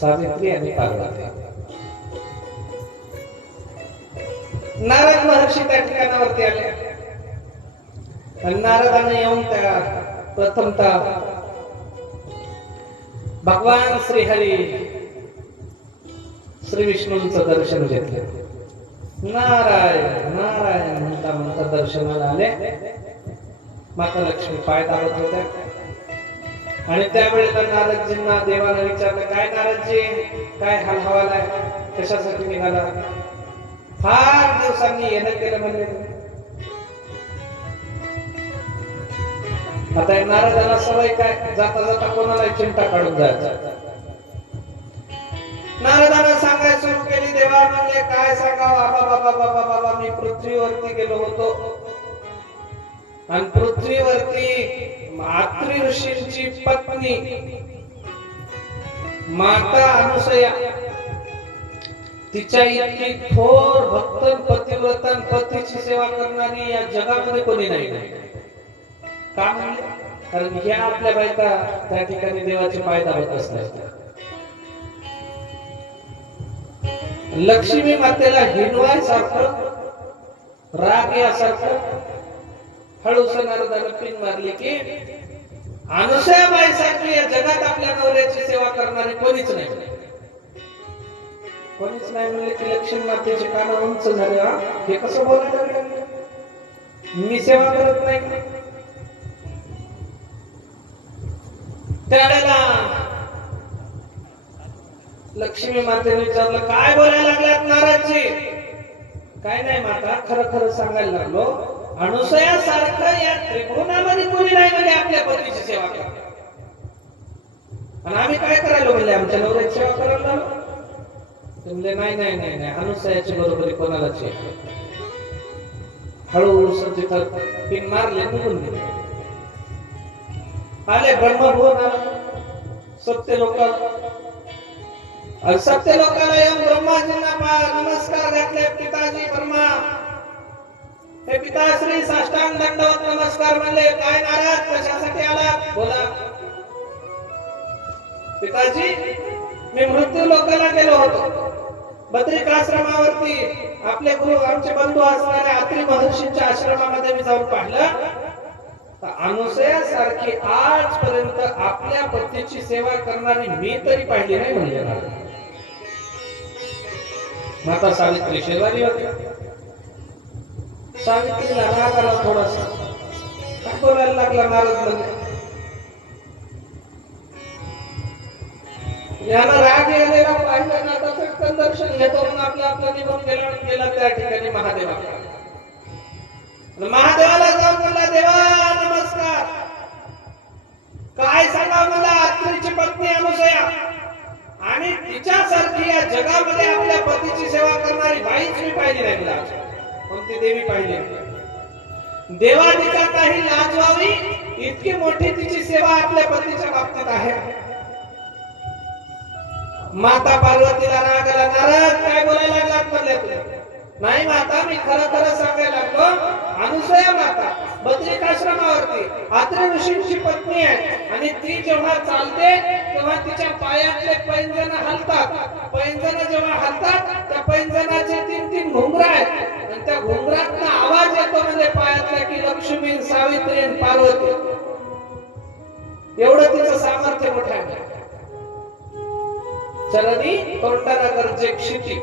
सावित्री आणि पार्वती. नारद महर्षी त्या ठिकाणावरती आले आणि नारदाने येऊन त्या प्रथमतः भगवान श्रीहरी श्री विष्णूंचं दर्शन घेतले. नारायण नारायण म्हणता म्हणता दर्शनाला आले. माता लक्ष्मी पाय दाबत होत्या आणि त्यावेळेला नारदजींना देवाने विचारलं, काय नारदजी, काय हाल हवाल आहे, कशासाठी निघाला? फार दिवसांनी येणं केलं म्हणजे. आता नारदाला सवय काय, जाता जाता कोणाला चिंता काढून जायचं. नारदाने सांगायला सुरू केली. देवा म्हणले, काय सांगावं बाबा बाबा बाबा बाबा, मी पृथ्वीवरती गेलो होतो आणि पृथ्वीवरती अत्रि ऋषींची पत्नी माता अनुसया, तिच्या इतकी थोर भक्त पतिव्रता पतीची सेवा करणारी या जगामध्ये कोणी नाही. का म्हणले? कारण ह्या आपल्या बायका त्या ठिकाणी देवाचे पाय दाबत असतात. लक्ष्मी मातेला हिनवायसारखं, राग यासारखं हळूस नारदाने पिन मारली की अनुसयाबाई सारखी या जगात आपल्या नवऱ्याची सेवा करणारी कोणीच नाही. कोणीच नाही म्हणले की लक्ष्मी मातेचे कान उंच झाले. हे कसं बोलायला लागले? मी सेवा करत नाही. त्यावेळेला लक्ष्मी मातेने विचारलं, काय बोलायला लागल्यात नारदजी? काय नाही माता, खरं खरं सांगायला लागलो, अनुसया सारखं या त्रिभुवनामध्ये कोणी नाही म्हणजे आपल्या पतीची सेवा करा. आणि आम्ही काय करायला म्हणले, आमच्या नवऱ्याची सेवा करायला लागलो. म्हणले नाही नाही नाही नाही, अनुसयाची बरोबरी कोणालाच आहे. हळूहळू तिथं पिन मारले, निघून गेले. आले ब्रह्मभुवन, सत्य लोकाला. सत्य लोकाला येऊन ब्रह्माजींना नमस्कार घातले. पिताजी ब्रह्मा, हे पिताश्री साष्टांग दंडवत नमस्कार म्हणले. काय नाराज, कशासाठी आलात? बोला. पिताजी, मी मृत्यू लोकाला गेलो होतो. बद्रिकाश्रमावरती आपले गुरु, आमचे बंधू असणाऱ्या अत्रि महर्षींच्या आश्रमामध्ये मी जाऊन पाहिलं. अनुसया सारखी आजपर्यंत आपल्या पतीची सेवा करणारी मी तरी पाहिली नाही म्हणजे. माता सावित्री शेजारी होती. सावित्रीला राग आला थोडासा. काय बोलायला लागला नारद म्हणजे? याला राग यायला पाहिलं ना, तसं दर्शन घेतो म्हणून आपला आपला निघून गेला त्या ठिकाणी महादेवाला. महादेवाला जाऊन म्हणला, देवा नमस्कार. काय सांगा मला, अत्रीची पत्नी अनुसया जगामध्ये आपल्या पतीची सेवा करणारी बाईच मी पाहिली नाही तुला, पण ती देवी पाहिली. देवा तिचा काही लाज व्हावी इतकी मोठी तिची सेवा आपल्या पतीच्या बाबतीत आहे. माता पार्वतीला राग आला, नारद काय बोलायला लागलात म्हणले तुला? नाही माता, मी खरं खरं सांगायला लागलो. अनुसया माता बद्रिकाश्रमावरती अत्रि ऋषींची पत्नी आहे आणि ती जेव्हा चालते तेव्हा तिच्या पायातले पैंजण हलतात. पैंजण जेव्हा हलतात त्या पैंजणाचे 3-3 घुंगरा आहेत आणि त्या घुंगरातनं आवाज येतो म्हणजे पायातला की लक्ष्मी, सावित्री आणि पार्वती. एवढं तिचं सामर्थ्य मोठं आहे. चरणी तोंडाला गरजे क्षिती.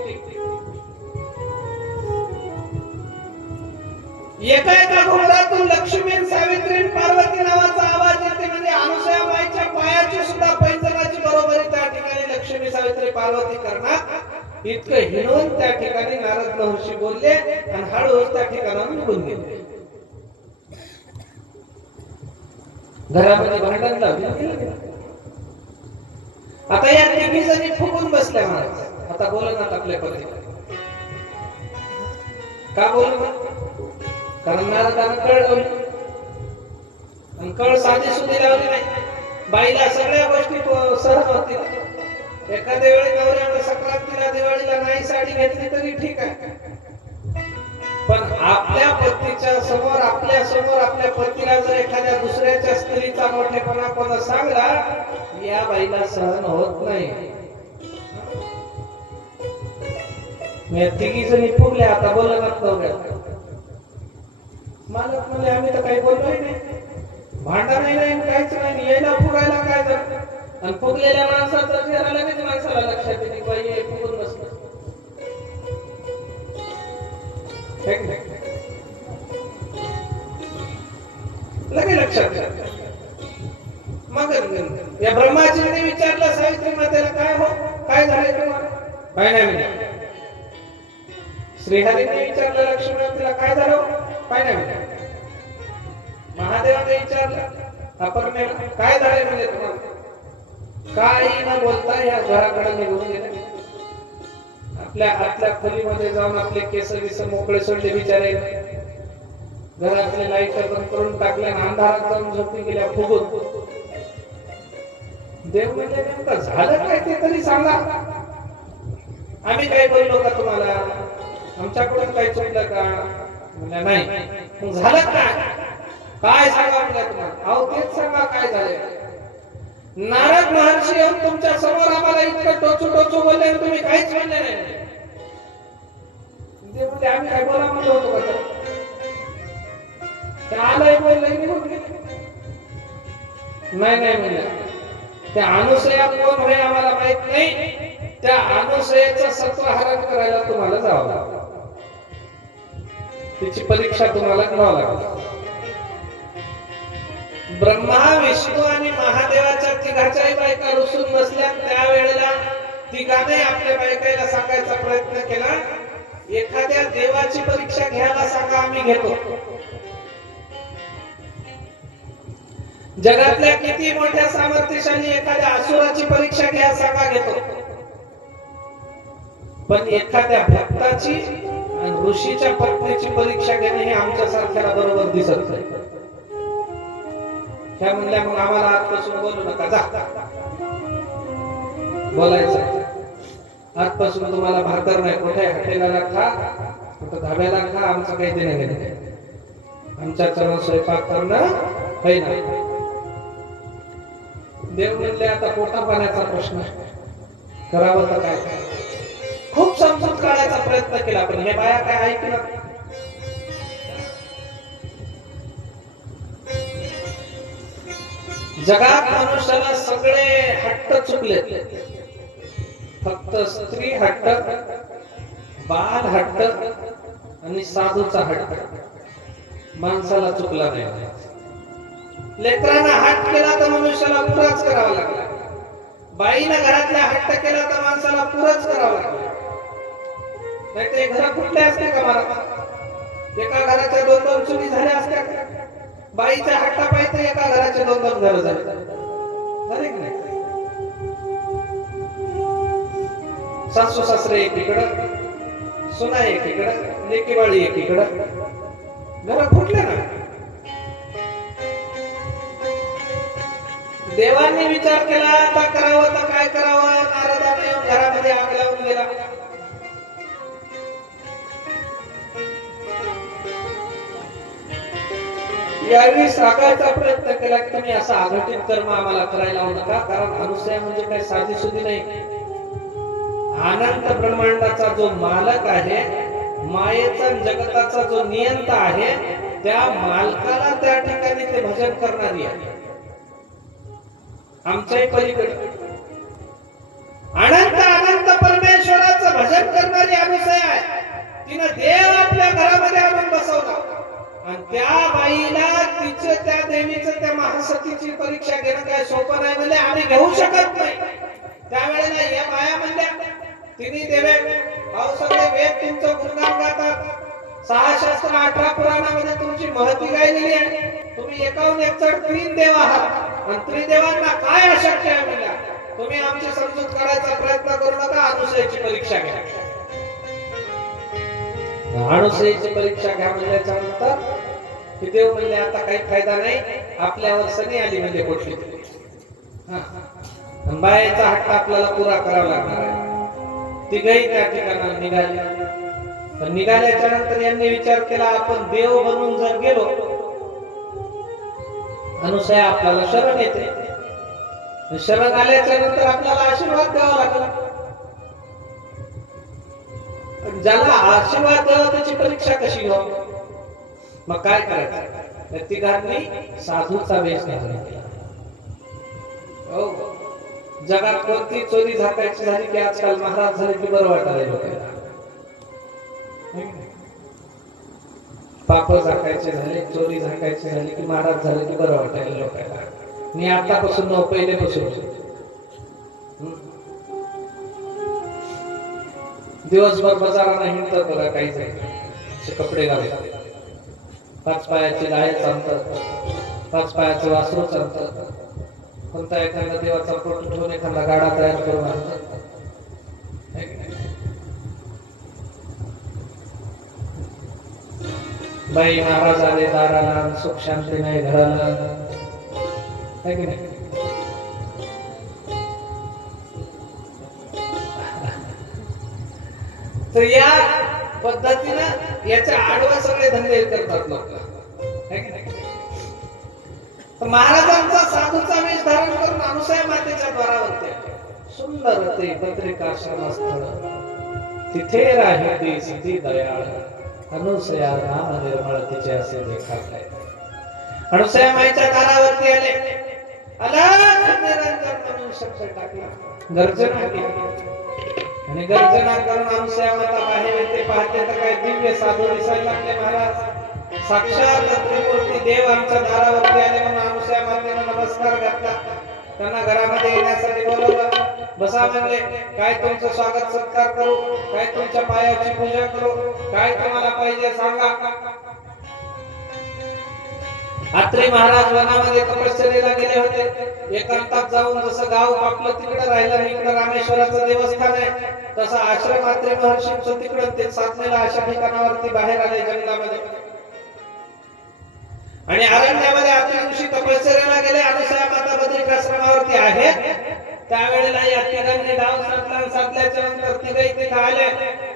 एका एका घुंगरातून लक्ष्मी, सावित्री, पार्वती नावाचा आवाज येते म्हणजे अनुसया माईच्या पायाची सुद्धा पैंजणाची बरोबरी त्या ठिकाणी लक्ष्मी, सावित्री, पार्वती करणार. इतकं हिणवून त्या ठिकाणी नारद महर्षी बोलले आणि हळूहळू त्या ठिकाणाहून निघून गेले. घरामध्ये भांडण लागले. आता या तिघी जणी फुगून बसल्या महाराज. आता बोलणार आपल्या पती का बोलणार? कारण नारदानं कळ लावली आणि कळ साधी सुधी लावली नाही. बाईला सगळ्या गोष्टी सहज होती. एखाद्या वेळी नवऱ्याने संक्रांतीला, दिवाळीला नाही साडी घेतली तरी ठीक आहे, पण आपल्या पतीच्या समोर, आपल्या समोर आपल्या पतीला जर एखाद्या दुसऱ्याच्या स्त्रीचा मोठेपणा कोणा सांगला, या बाईला सहन होत नाही. मी तिघी जणी फुगल्या. आता बोलत नव्हत्या. मालक म्हणजे आम्ही तर काही बोललोय नाही, भांडण नाही, काहीच नाही. यायला फुगायला काय झालं? आणि फुगलेल्या माणसाचा चेहरा लगेच माणसाला लक्षात येते, बाई हे फुगून बसलं. लगे लक्षात येतं. मग या ब्रह्माजीने विचारलं सावित्री मातेला, काय हो, काय झालंय तुम्हाला? काय नाही. श्रीहरीने विचारलं लक्ष्मीला, काय झालं? काय नाही. महादेवाने विचारलं अपर्णेला, काय झालंय म्हणजे तुम्हाला? काही न बोलता या घराकडे निघून गेले. आपल्या आतल्या खोलीमध्ये जाऊन आपले केस विस मोकळे सोडले बिचारे. घरातले लाईट बंद करून टाकल्या, अंधारात जाऊन झोपी गेल्या फुगून. देव म्हणजे नेमकं झालं काय ते तरी सांगा. आम्ही काय बोललो का तुम्हाला? आमच्याकडून काही चुकलं का? नाही. मग झालं काय सांगा म्हणजे तुम्हाला? अहो तेच सांगा काय झालंय. नारद महर्षी येऊन तुमच्या समोर आम्हाला इतकं टोचू बोलले आणि तुम्ही काहीच म्हणले नाही. ते म्हणजे आम्ही काय बोला म्हणलो होतो का? ते आलंय बोललंय निघून गेले. नाही म्हणलं. त्या अनुसया कोण हे आम्हाला माहित नाही. त्या अनुसयेचं सत्व हरण करायला तुम्हाला जावं लागलं. तिची परीक्षा तुम्हाला घ्यावं लागली. ब्रह्मा, विष्णू आणि महादेवाच्या तिघाच्याही बायका रुसून बसल्या. त्यावेळेला तिघाने आपल्या बायकाला सांगायचा प्रयत्न केला, एखाद्या देवाची परीक्षा घ्यायला सांगा, आम्ही घेतो. जगातल्या किती मोठ्या सामर्थ्यशाली एखाद्या असुराची परीक्षा घ्यायला सांगा, घेतो. पण एखाद्या भक्ताची आणि ऋषीच्या पत्नीची परीक्षा घेणे हे आमच्या सारख्याला बरोबर दिसत नाही. त्या म्हणल्या, मग आम्हाला आजपासून बोलू नका, जा. बोलायचं आजपासून तुम्हाला भाकर नाही, कुठे हॉटेलला खा, कुठे धाब्याला खा, आमचं काही देणं घेणं नाही. आमच्याकडून स्वयंपाक करणं काही नाही. देव म्हणले, आता पोटा पाण्याचा प्रश्न करावं तर काय? खूप समजून काढायचा प्रयत्न केला, पण हे बाया काय ऐकलं. जगात मनुष्याला सगळे हट्ट चुकले, फक्त स्त्री हट्ट, बाल हट्ट आणि साधूचा हट्ट माणसाला चुकला नाही. लेकरांना हट्ट केला तर मनुष्याला पुराच करावा लागला. बाईनं घरातला हट्ट केला तर माणसाला पुरच करावं लागलं. नाही ते घर कुठले असते का मला? एका घराच्या 2-2 चुली झाल्या असत्या का? बाईच्या हट्टा पाहिजे एका घराचे 2-2 घर झाले. सासू सासरे एकीकडं, सुना एकीकडं, लेकीवाळी एकीकडं, घर फुटले ना. देवांनी विचार केला आता करावं तर काय करावं. नारदाने येऊन घरामध्ये आग लावून गेला. यावेळी सांगायचा प्रयत्न केला की तुम्ही असा आघटित कर्म आम्हाला करायला लावू नका, कारण अनुसया म्हणजे काही साधी सुधी नाही. अनंत ब्रह्मांडाचा जो मालक आहे, मायेचा जगताचा जो नियंता आहे, त्या मालकाला त्या ठिकाणी ते भजन करणारी आहे. आमच्याही पलीकडे अनंत अनंत परमेश्वराचं भजन करणारी अनुसया आहे. तिनं देव आपल्या घरामध्ये आणून बसवला आणि त्या बाईला तिचे त्या देवीचं त्या महासतीची परीक्षा घेणं काय सोपं नाही. म्हणजे आम्ही घेऊ शकत नाही. त्यावेळेला या बाया म्हणल्या तिन्ही देवे अहो सगळे वेद तुमचं गुणगान गातात, 6 शास्त्र 18 पुराणामध्ये तुमची महती गायलेली आहे. तुम्ही एकाहून एक चढ 3 देव आहात आणि त्रिदेवांना काय अशक्य आहे म्हणल्या. तुम्ही आमची समजूत करायचा प्रयत्न करू नका, अनुसयाची परीक्षा घ्या. अनुसयाची परीक्षा घ्या म्हणल्याच्या नंतर देव म्हणले आता काही फायदा नाही, आपल्यावर सनी आली म्हणजे कुठली बायाचा हट्ट आपल्याला पुरा करावा लागणार आहे. तिघही त्या ठिकाणाला निघाले. पण निघाल्याच्या नंतर यांनी विचार केला आपण देव बनून जर गेलो, अनुसया आपल्याला शरण येते. शरण आल्याच्या नंतर आपल्याला आशीर्वाद द्यावा लागला. ज्याला आशीर्वाद द्यावा त्याची परीक्षा कशी घ्यावी. मग काय करायचं. त्या तिघांनी साधूचा वेश घेतला. हो, जगात कोणती चोरी झाकायची झाली की आजकाल महाराज झाले की बरं वाटायला लोकांना. पाप झाकायचे झाले, चोरी झाकायची झाली की महाराज झाले की बरं वाटायला लोकांना. मी आतापासून पहिलेपासून दिवसभर बाजाराला हिंडतात बघा काही जण कपडे घालतात, 5 पायाचे गाय चालतात, 5 पायाचे वासरू चालतात, कोणता एखादा देवाचा फोटो ठेवून एखादा गाडा तयार करून आणतात. बाई महाराज आले दाराला, सुख शांती नाही घराला, है की नाही. तर या पद्धतीनं याच्या आडवा सगळे धंदे करतात लोक, है की नाही. महाराजांचा साधूचा वेश धारण करून अनुसया मातेच्या द्वारावरती आले. सुंदर ते पत्रिकाश्रम स्थळ, तिथे राहिली सिद्धी दयाळ, अनुसया नाम निर्मळ तिचे असे देखावे. अनुसया माईच्या दारावरती आले. अलग निरंजन म्हणून शब्द टाकला, गर्जना केली आणि गर्जना करून अनुसया माता बाहेर येते. पाहते तर काय दिव्य साधू दिसायला लागले. महाराज साक्षात त्रिमूर्ती देव आमच्या दारावरती आले म्हणून अनुसया मातेने नमस्कार घातला. त्यांना घरामध्ये येण्यासाठी बोलवलं. बसा म्हणले. काय तुमचं स्वागत सत्कार करू, काय तुमच्या पायाची पूजा करू, काय तुम्हाला पाहिजे सांगा. अत्रे महाराज वनामध्ये तपश्चर्येला गेले होते. एकांतात जाऊन जसं गाव आपलं तिकडे राहिलं, इकडे रामेश्वराचं देवस्थान आहे, तसं आश्रम अत्रे महर्षींचं तिकडे ते साधनेला अशा ठिकाणावरती बाहेर आले जंगलामध्ये. आणि अरण्यामध्ये अत्रे ऋषी तपश्चर्येला गेले. अनुसया माता बद्रिकाश्रमावरती आहेत. त्यावेळेला या तिघांनी डाव साधल्याच्या नंतर तिघही तिथे आले.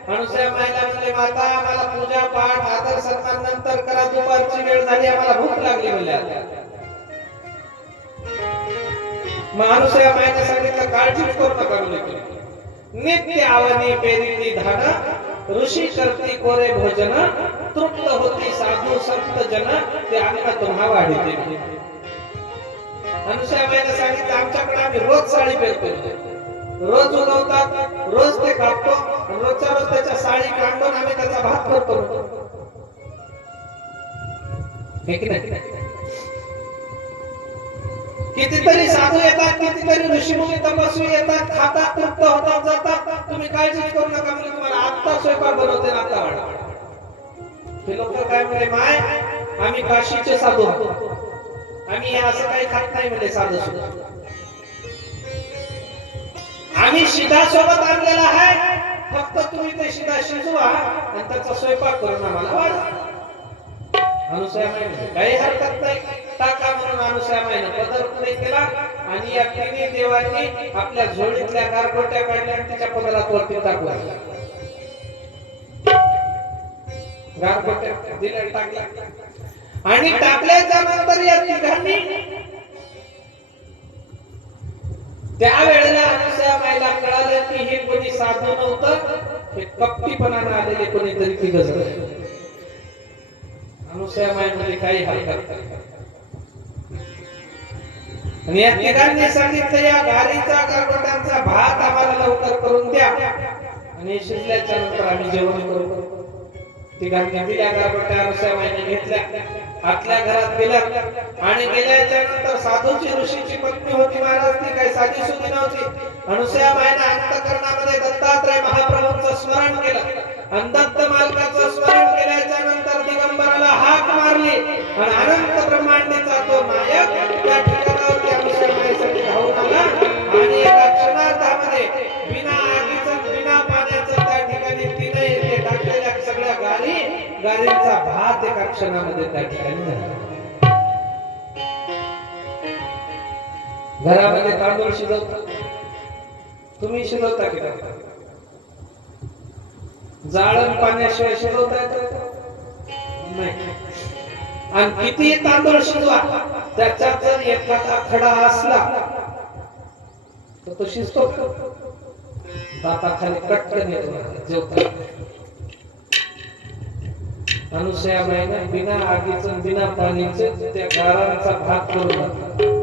अनुसया माईला म्हणले माता आम्हाला पूजा पाठ आदर सन्मान नंतर करा, दुपारची वेळ झाली, आम्हाला भूक लागली म्हणल्या. मग अनुसया माईने सांगितलं काळजीच करू नका म्हणले. नित्य आवनी पेरिती धान, ऋषी करती कोरे भोजन, तृप्त होती साधू संत जन, ते अन्न तुम्हा वाढीते. अनुसया माईने सांगितलं आमच्याकडे आम्ही रोज साडी पेरतो, रोज उगवतात, रोज ते कापतो, रोजच्या रोज त्याच्या साडी काढून आम्ही त्याचा भात करतो. कितीतरी साधू येतात, कितीतरी ऋषीमुनी तपस्वी येतात, खातात, तृप्त होतात, जातात. तुम्ही काळजी करू नका म्हणजे तुम्हाला आता स्वयंपाक बनवते ना आता वाढ. हे लोक काय म्हणे माय आम्ही काशीचे साधू आहोत, आम्ही हे असं काही खात नाही म्हणजे साधू सुद्धा. आम्ही शिधा सोबत आणलेला आहे, फक्त तुम्ही ते शिधा शिजवा आणि त्याचा स्वयंपाक करून आम्हाला वाढवा. अनुसूयामाईने काही हरकत नाही, टाका म्हणून अनुसूयामाईने पदर पुढे केला आणि या तिन्ही देवांनी आपल्या झोळीतल्या गारगोट्या काढल्या आणि तिच्या पदरात वरती टाकल्या. गारगोट्या दिल्या टाकल्या आणि टाकल्याच्या नंतर या तिघांनी त्यावेळेला अनुसूयामाईला कळालं की हे कोणी साधू नव्हतं, हे कपटीपणाने आलेले कोणीतरी तिघ जण. अनुसूयामाईमध्ये काही हरकत नाही. आणि या तिघांनी सांगितलं या गारीचा गारगोट्यांचा भात आम्हाला लवकर करून द्या आणि शिजल्याच्या नंतर आम्ही जेवण करू. तिघांनी दिल्या गारगोट्या, अनुसूयामाईने घेतल्या, आतल्या घरात गेल्या आणि गेल्याच्या नंतर साधूची ऋषीची पत्नी होती महाराज, ती काही साधी सुधी नव्हती. अनुसूयामाईने अंतःकरणामध्ये दत्तात्रय महाप्रभूंचं स्मरण केलं आणि दत्त मालकाचं स्मरण केल्याच्या नंतर दिगंबराला हाक मारली आणि अनंत ब्रह्मांडीचा तो नायक त्या ठिकाणावरती अनुसूयामाईसाठी धावून आला आणि एका क्षणार्धामध्ये बिना आगीचं बिना पाण्याचं त्या ठिकाणी तीनही ते टाकलेल्या सगळ्या गारींचा भात एका क्षणामध्ये त्या ठिकाणी झाला. घरामध्ये तांदूळ शिजवता, तुम्ही शिजवता की जाळण पाण्याशिवाय शिजवता येतं नाही. आणि किती तांदूळ शिजवा, त्याच्यात जर एखादा खडा असला तर तो शिजतो का? दाताखाली कटकन येतो जेवता. अनुसूयामाईने बिना आगीचं बिना पाणीचं त्या गारांचा भात करून टाकला.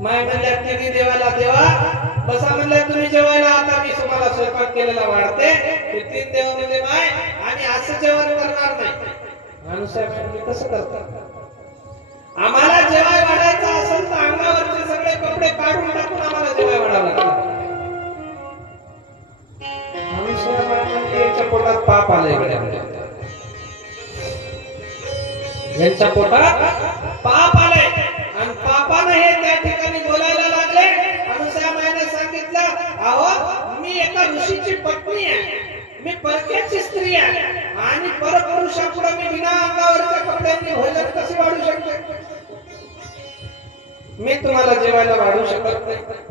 माय म्हणल्या तिन्ही देवाला, देवा बसा म्हणल्या तुम्ही जेवायला, आता मी तुम्हाला स्वयंपाक केलेला वाढते. ते तीन देव म्हणजे माय आणि असं जेवण करणार नाही. अनुसूयामाई कसं करतात? आम्हाला जेवाय वाढायचं असेल तर अंगावरचे सगळे कपडे काढून टाकून आम्हाला जेवाय वाढावं लागतं. अनुसूयामाई म्हणते याच्या पोटात पाप आलंय गड्या, यांच्या पोटात पाप आले आणि पापाने हे त्या ठिकाणी बोलायला लागले. अनुसूयामाईने सांगितलं, अहो मी एका ऋषीची पत्नी आहे, मी परक्याची स्त्री आहे आणि परपुरुषापुढे मी बिना अंगावरच्या कपड्यांनी भोजन कसे वाढू शकते? मी तुम्हाला जेवायला वाढू शकत नाही.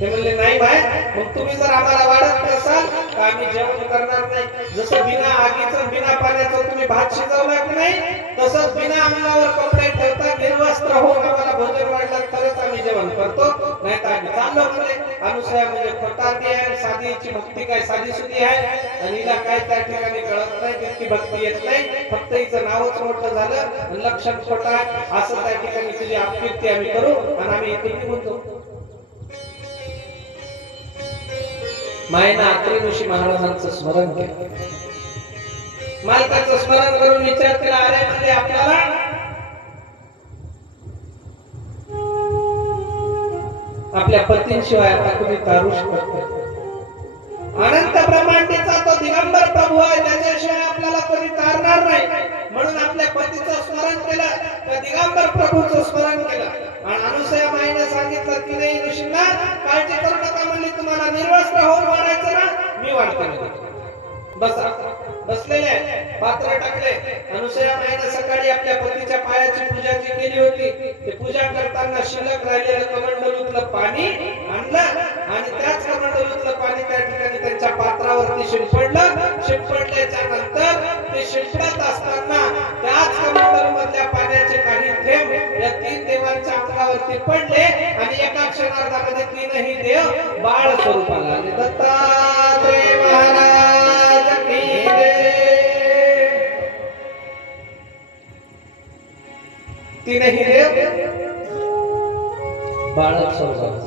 ते म्हणले नाही बाय, मग तुम्ही जर आम्हाला वाढत नसाल तर आम्ही जेवण करणार नाही. जसं बिना आगीचं बिना पाण्याचं तुम्ही भात शिजवला की नाही, तसंच बिना अंगावर कपडे ठेवता निर्वस्त्र होऊन आम्हाला भोजन वाढलं तरच आम्ही जेवण करतो, नाही तर आम्ही चाललो म्हणजे. अनुसूया म्हणजे फटारडी आहे, साधीची भक्ती काय साधी सुधी आहे आणि हिला काय त्या ठिकाणी कळत नाही, तितकी भक्ती येत नाही, फक्त हिचं नावच मोठं झालं, लक्षण खोटं आहे, असं त्या ठिकाणी तुझी अपकीर्ती आम्ही करू आणि आम्ही इथे निघून. मायेनं अत्रि ऋषी महाराजांचं स्मरण केलं, मालकाचं स्मरण करून विचार केला, अरे म्हणजे आपल्याला आपल्या पतींशिवाय आता कुणी तारू शकत नाही. अनंत ब्रह्मांडीचा तो दिगंबर प्रभू आहे, त्याच्याशिवाय आपल्याला कोणी तारणार नाही. म्हणून आपल्या पतीचं स्मरण केलं, त्या दिगंबर प्रभूचं स्मरण केलं. आणि अनुसूयामाईने सांगितलं की नाही ऋषींना, काळजी करू नका, म्हणली तुम्हाला निर्वस्त्र होऊन वाढायचं ना, मी वाढते. बसा. बसलेले पात्र टाकले. अनुसूयामाईने सकाळी आपल्या पतीच्या पायाची पूजा जी केली होती, ते पूजा करताना शिल्लक राहिलेलं कमंडलूतलं पाणी आणलं आणि त्याच कमंडलूतलं पाणी त्या ठिकाणी त्यांच्या पात्रावरती शिंपडलं. शिंपडल्याच्या नंतर ते शिंपडत असताना त्याच कमंडलूमधल्या पाण्याचे काही थेंब या तीन देवांच्या अंगावरती पडले आणि एका क्षणार्धामध्ये तीनही देव बाळ स्वरूपाला आले. दत्तात्रय महाराज की जय. तीनही देव बाळ स्वरूपाला.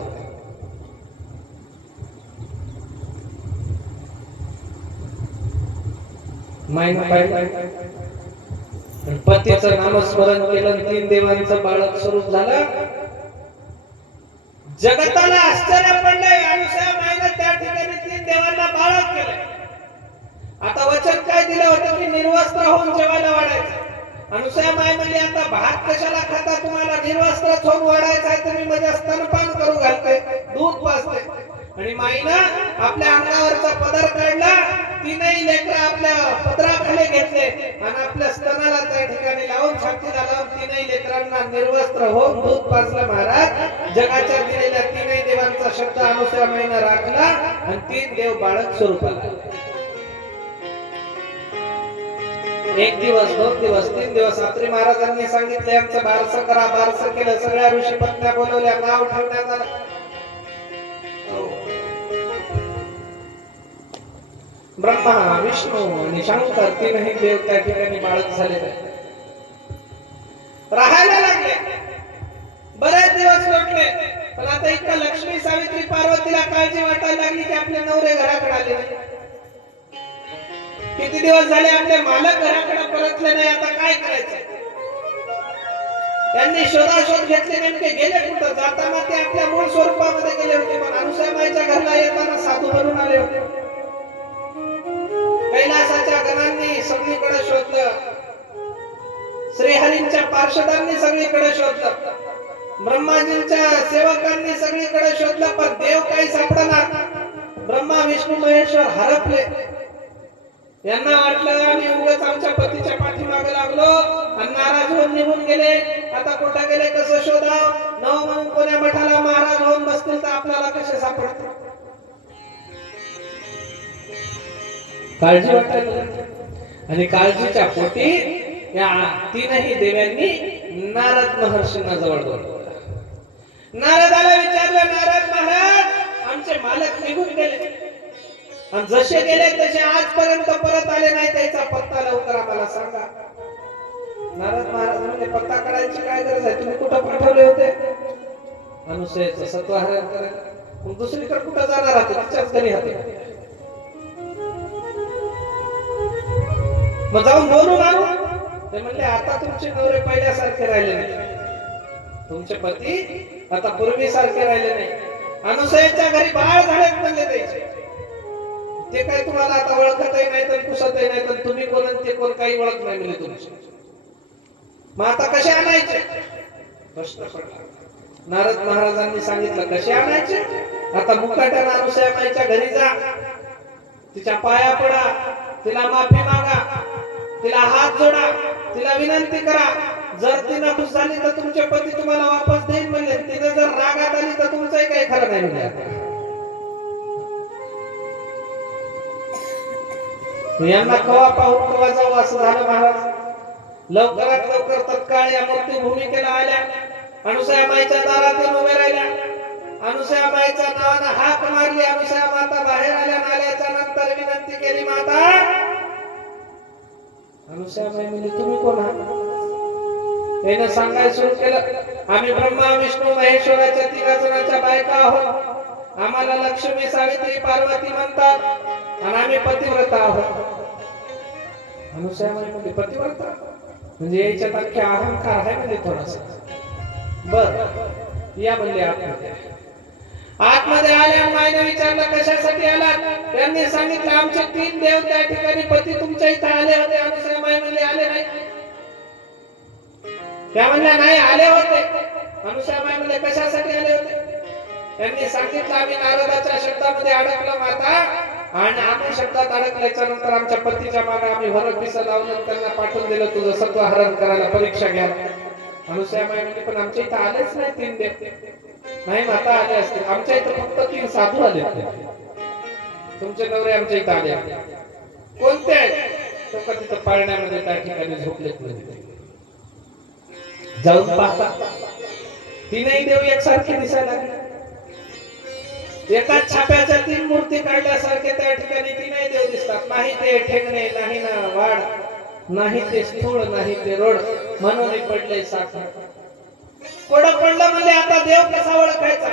माईनं पाहिलं, पतीचं नामस्मरण केलं, तीन देवांचं बाळक स्वरूप झालं. जगताला आश्चर्य पडले. अनुसूयामाईने त्या ठिकाणी तीन देवांना बाळक केलं. आता वचन काय दिलं होतं की निर्वस्त्र होऊन जेवायला वाढायचं. अनुसूयामाई म्हणली, आता भात कशाला खाता, तुम्हाला निर्वस्त्रच होऊन वाढायचं आहे, तुम्ही माझ्या स्तनपान करू घालते, दूध पाजते आणि माईनं आपल्या अंगावरचा पदर काढला, तीनही लेकरं आपल्या पदराखाली घेतले आणि आपल्या स्तनाला त्या ठिकाणी लावून छातीला लावून तीनही लेकरांना निर्वस्त्र होऊन दूध पाजलं. महाराज जगाच्या दिलेल्या तीनही देवांचा शब्द अनुसूया माईनं राखला आणि तीन देव बाळक स्वरूपाला. एक दिवस, दोन दिवस, तीन दिवस अत्रि महाराजांनी सांगितले आमचं बारसं करा. बारसं केलं, सगळ्या ऋषी पत्न्या बोलवल्या, नाव ठेवण्यात आलं. ब्रह्मा, विष्णू आणि शंकर तीनही देव त्या ठिकाणी बाळक झालेले राहायला लागले. बरेच दिवस लोटले, पण आता इतका लक्ष्मी, सावित्री, पार्वतीला काळजी वाटायला लागली की आपले नवरे घराकडे आले नाही. किती दिवस झाले आपले मालक घराकडे परतले नाही, आता काय करायचं? त्यांनी शोधाशोध घेतले, नेमके गेले कुठं? जाताना ते आपल्या मूळ स्वरूपामध्ये गेले होते, पण अनुसूयामाईच्या घरला येताना साधू बनून आले होते. कैलासाच्या गणांनी सगळीकडे शोधलं, श्रीहरींच्या पार्षदांनी सगळीकडे शोधलं, ब्रह्माजींच्या सेवकांनी सगळीकडे शोधलं, पण देव काही सापडणार. ब्रह्मा, विष्णू, महेश्वर हरपले. यांना वाटलं आम्ही उगाच आमच्या पतीच्या पाठीमागे लागलो आणि नाराज होऊन निघून गेले. आता कुठं गेले, कसं शोधाव? नव म्हणून कोण्या मठाला महाराज होऊन बसतील तर आपल्याला कसे सापडतील? काळजी वाटायला आणि काळजीच्या पोटी या तीनही देवांनी नारद महर्षींना जवळ बोलवलं. नारदाला विचारलं, नारद महाराज आमचे मालक निघून गेले आणि जसे गेले तसे आजपर्यंत परत आले नाही, त्याचा पत्ता लवकर आम्हाला सांगा. नारद महाराज म्हणजे पत्ता काढायची काय गरज आहे? तुम्ही कुठं पाठवले होते? अनुसूयेचं सत्वहरण करायला. मग दुसरीकडे कुठं जाणार आहात? तिच्याच घरी आहात. मग जाऊन बोलून आणू. ते म्हणले आता तुमचे नवरे पहिल्यासारखे राहिले नाही, तुमचे पती आता पूर्वीसारखे राहिले नाही. अनुसूयेच्या घरी बाळ झालेत म्हणले त्याचे. ते काय तुम्हाला आता ओळखतही नाही तर पुसतही नाही, तर तुम्ही कोण आणि ते कोण काही ओळख नाही मिळेल तुमची. मग आता कसे आणायचे? प्रश्न पडला. नारद महाराजांनी सांगितलं कसे आणायचे? आता मुकाट्यानं अनुसूयामाईच्या घरी जा, तिच्या पाया पडा, तिला माफी मागा, तिला हात जोडा, तिला विनंती करा. जर ती खुश झाली तर तुमचे पती तुम्हाला वापस देईल म्हणले. तिने जर रागात आली तर तुमचंही काही खरं नाही म्हणजे. यांना कवा पाहून कवा जाऊ असं झालं. महाराज लवकरात लवकर तत्काळ या मृत्यू भूमिकेला आल्या. अनुसूयामाईच्या दारातून उभे राहिल्या. अनुसूयामाईच्या नावानं हाक मारली. अनुसूया माता बाहेर आल्या. आल्याच्या नंतर विनंती केली, माता. अनुसूयामाई म्हणजे तुम्ही कोण आहात? त्यानं सांगायला सुरू केलं, आम्ही ब्रह्मा, विष्णू, महेश्वराच्या तिघा जणांच्या बायका आहोत. आम्हाला लक्ष्मी, सावित्री, पार्वती म्हणतात आणि आम्ही पतिव्रता आहोत. अनुसूयामाई म्हणजे पतिव्रता म्हणजे याच्यात आणखी अहंकार आहे म्हणजे थोडासा. बर या म्हणले आतमध्ये. आतमध्ये आल्या. माईने विचारलं कशासाठी आलात? त्यांनी सांगितलं आमचे तीन देव त्या ठिकाणी पती तुमच्या इथे आले होते. अनुसूयामाई म्हणले आले नाही. त्या म्हणल्या नाही आले होते. अनुसूयामाई म्हणले कशासाठी आले होते? त्यांनी सांगितलं आम्ही नारदाच्या शब्दामध्ये अडकलो माता, आणि आम्ही शब्दात अडकल्याच्या नंतर आमच्या पतीच्या मागे आम्ही वरक पिसं लावलं, त्यांना पाठवून दिलं तुझं सत्वहरण करायला, परीक्षा घ्या. अनुसूयामाई म्हणजे पण आमच्या इथं आलेच नाही तीन देव. नाही माता आले असते. आमच्या इथं फक्त तीन साधू आले. तुमचे नवरे आमच्या इथं आले. कोणते आहेत? तो का तिथं पाळण्यामध्ये त्या ठिकाणी झोपलेत म्हणजे. जाऊन पाहता तीनही देव एकसारखे दिसायला लागले. एकाच छाप्याच्या तीन मूर्ती काढल्यासारखे त्या ठिकाणी तीनही देव दिसतात. नाही ते ठेंगणे, नाही ना वाढ, नाही ते स्थूळ, नाही ते रोड, म्हणून पडले साखर. कोडं पडलं म्हणजे आता देव कसा ओळखायचा?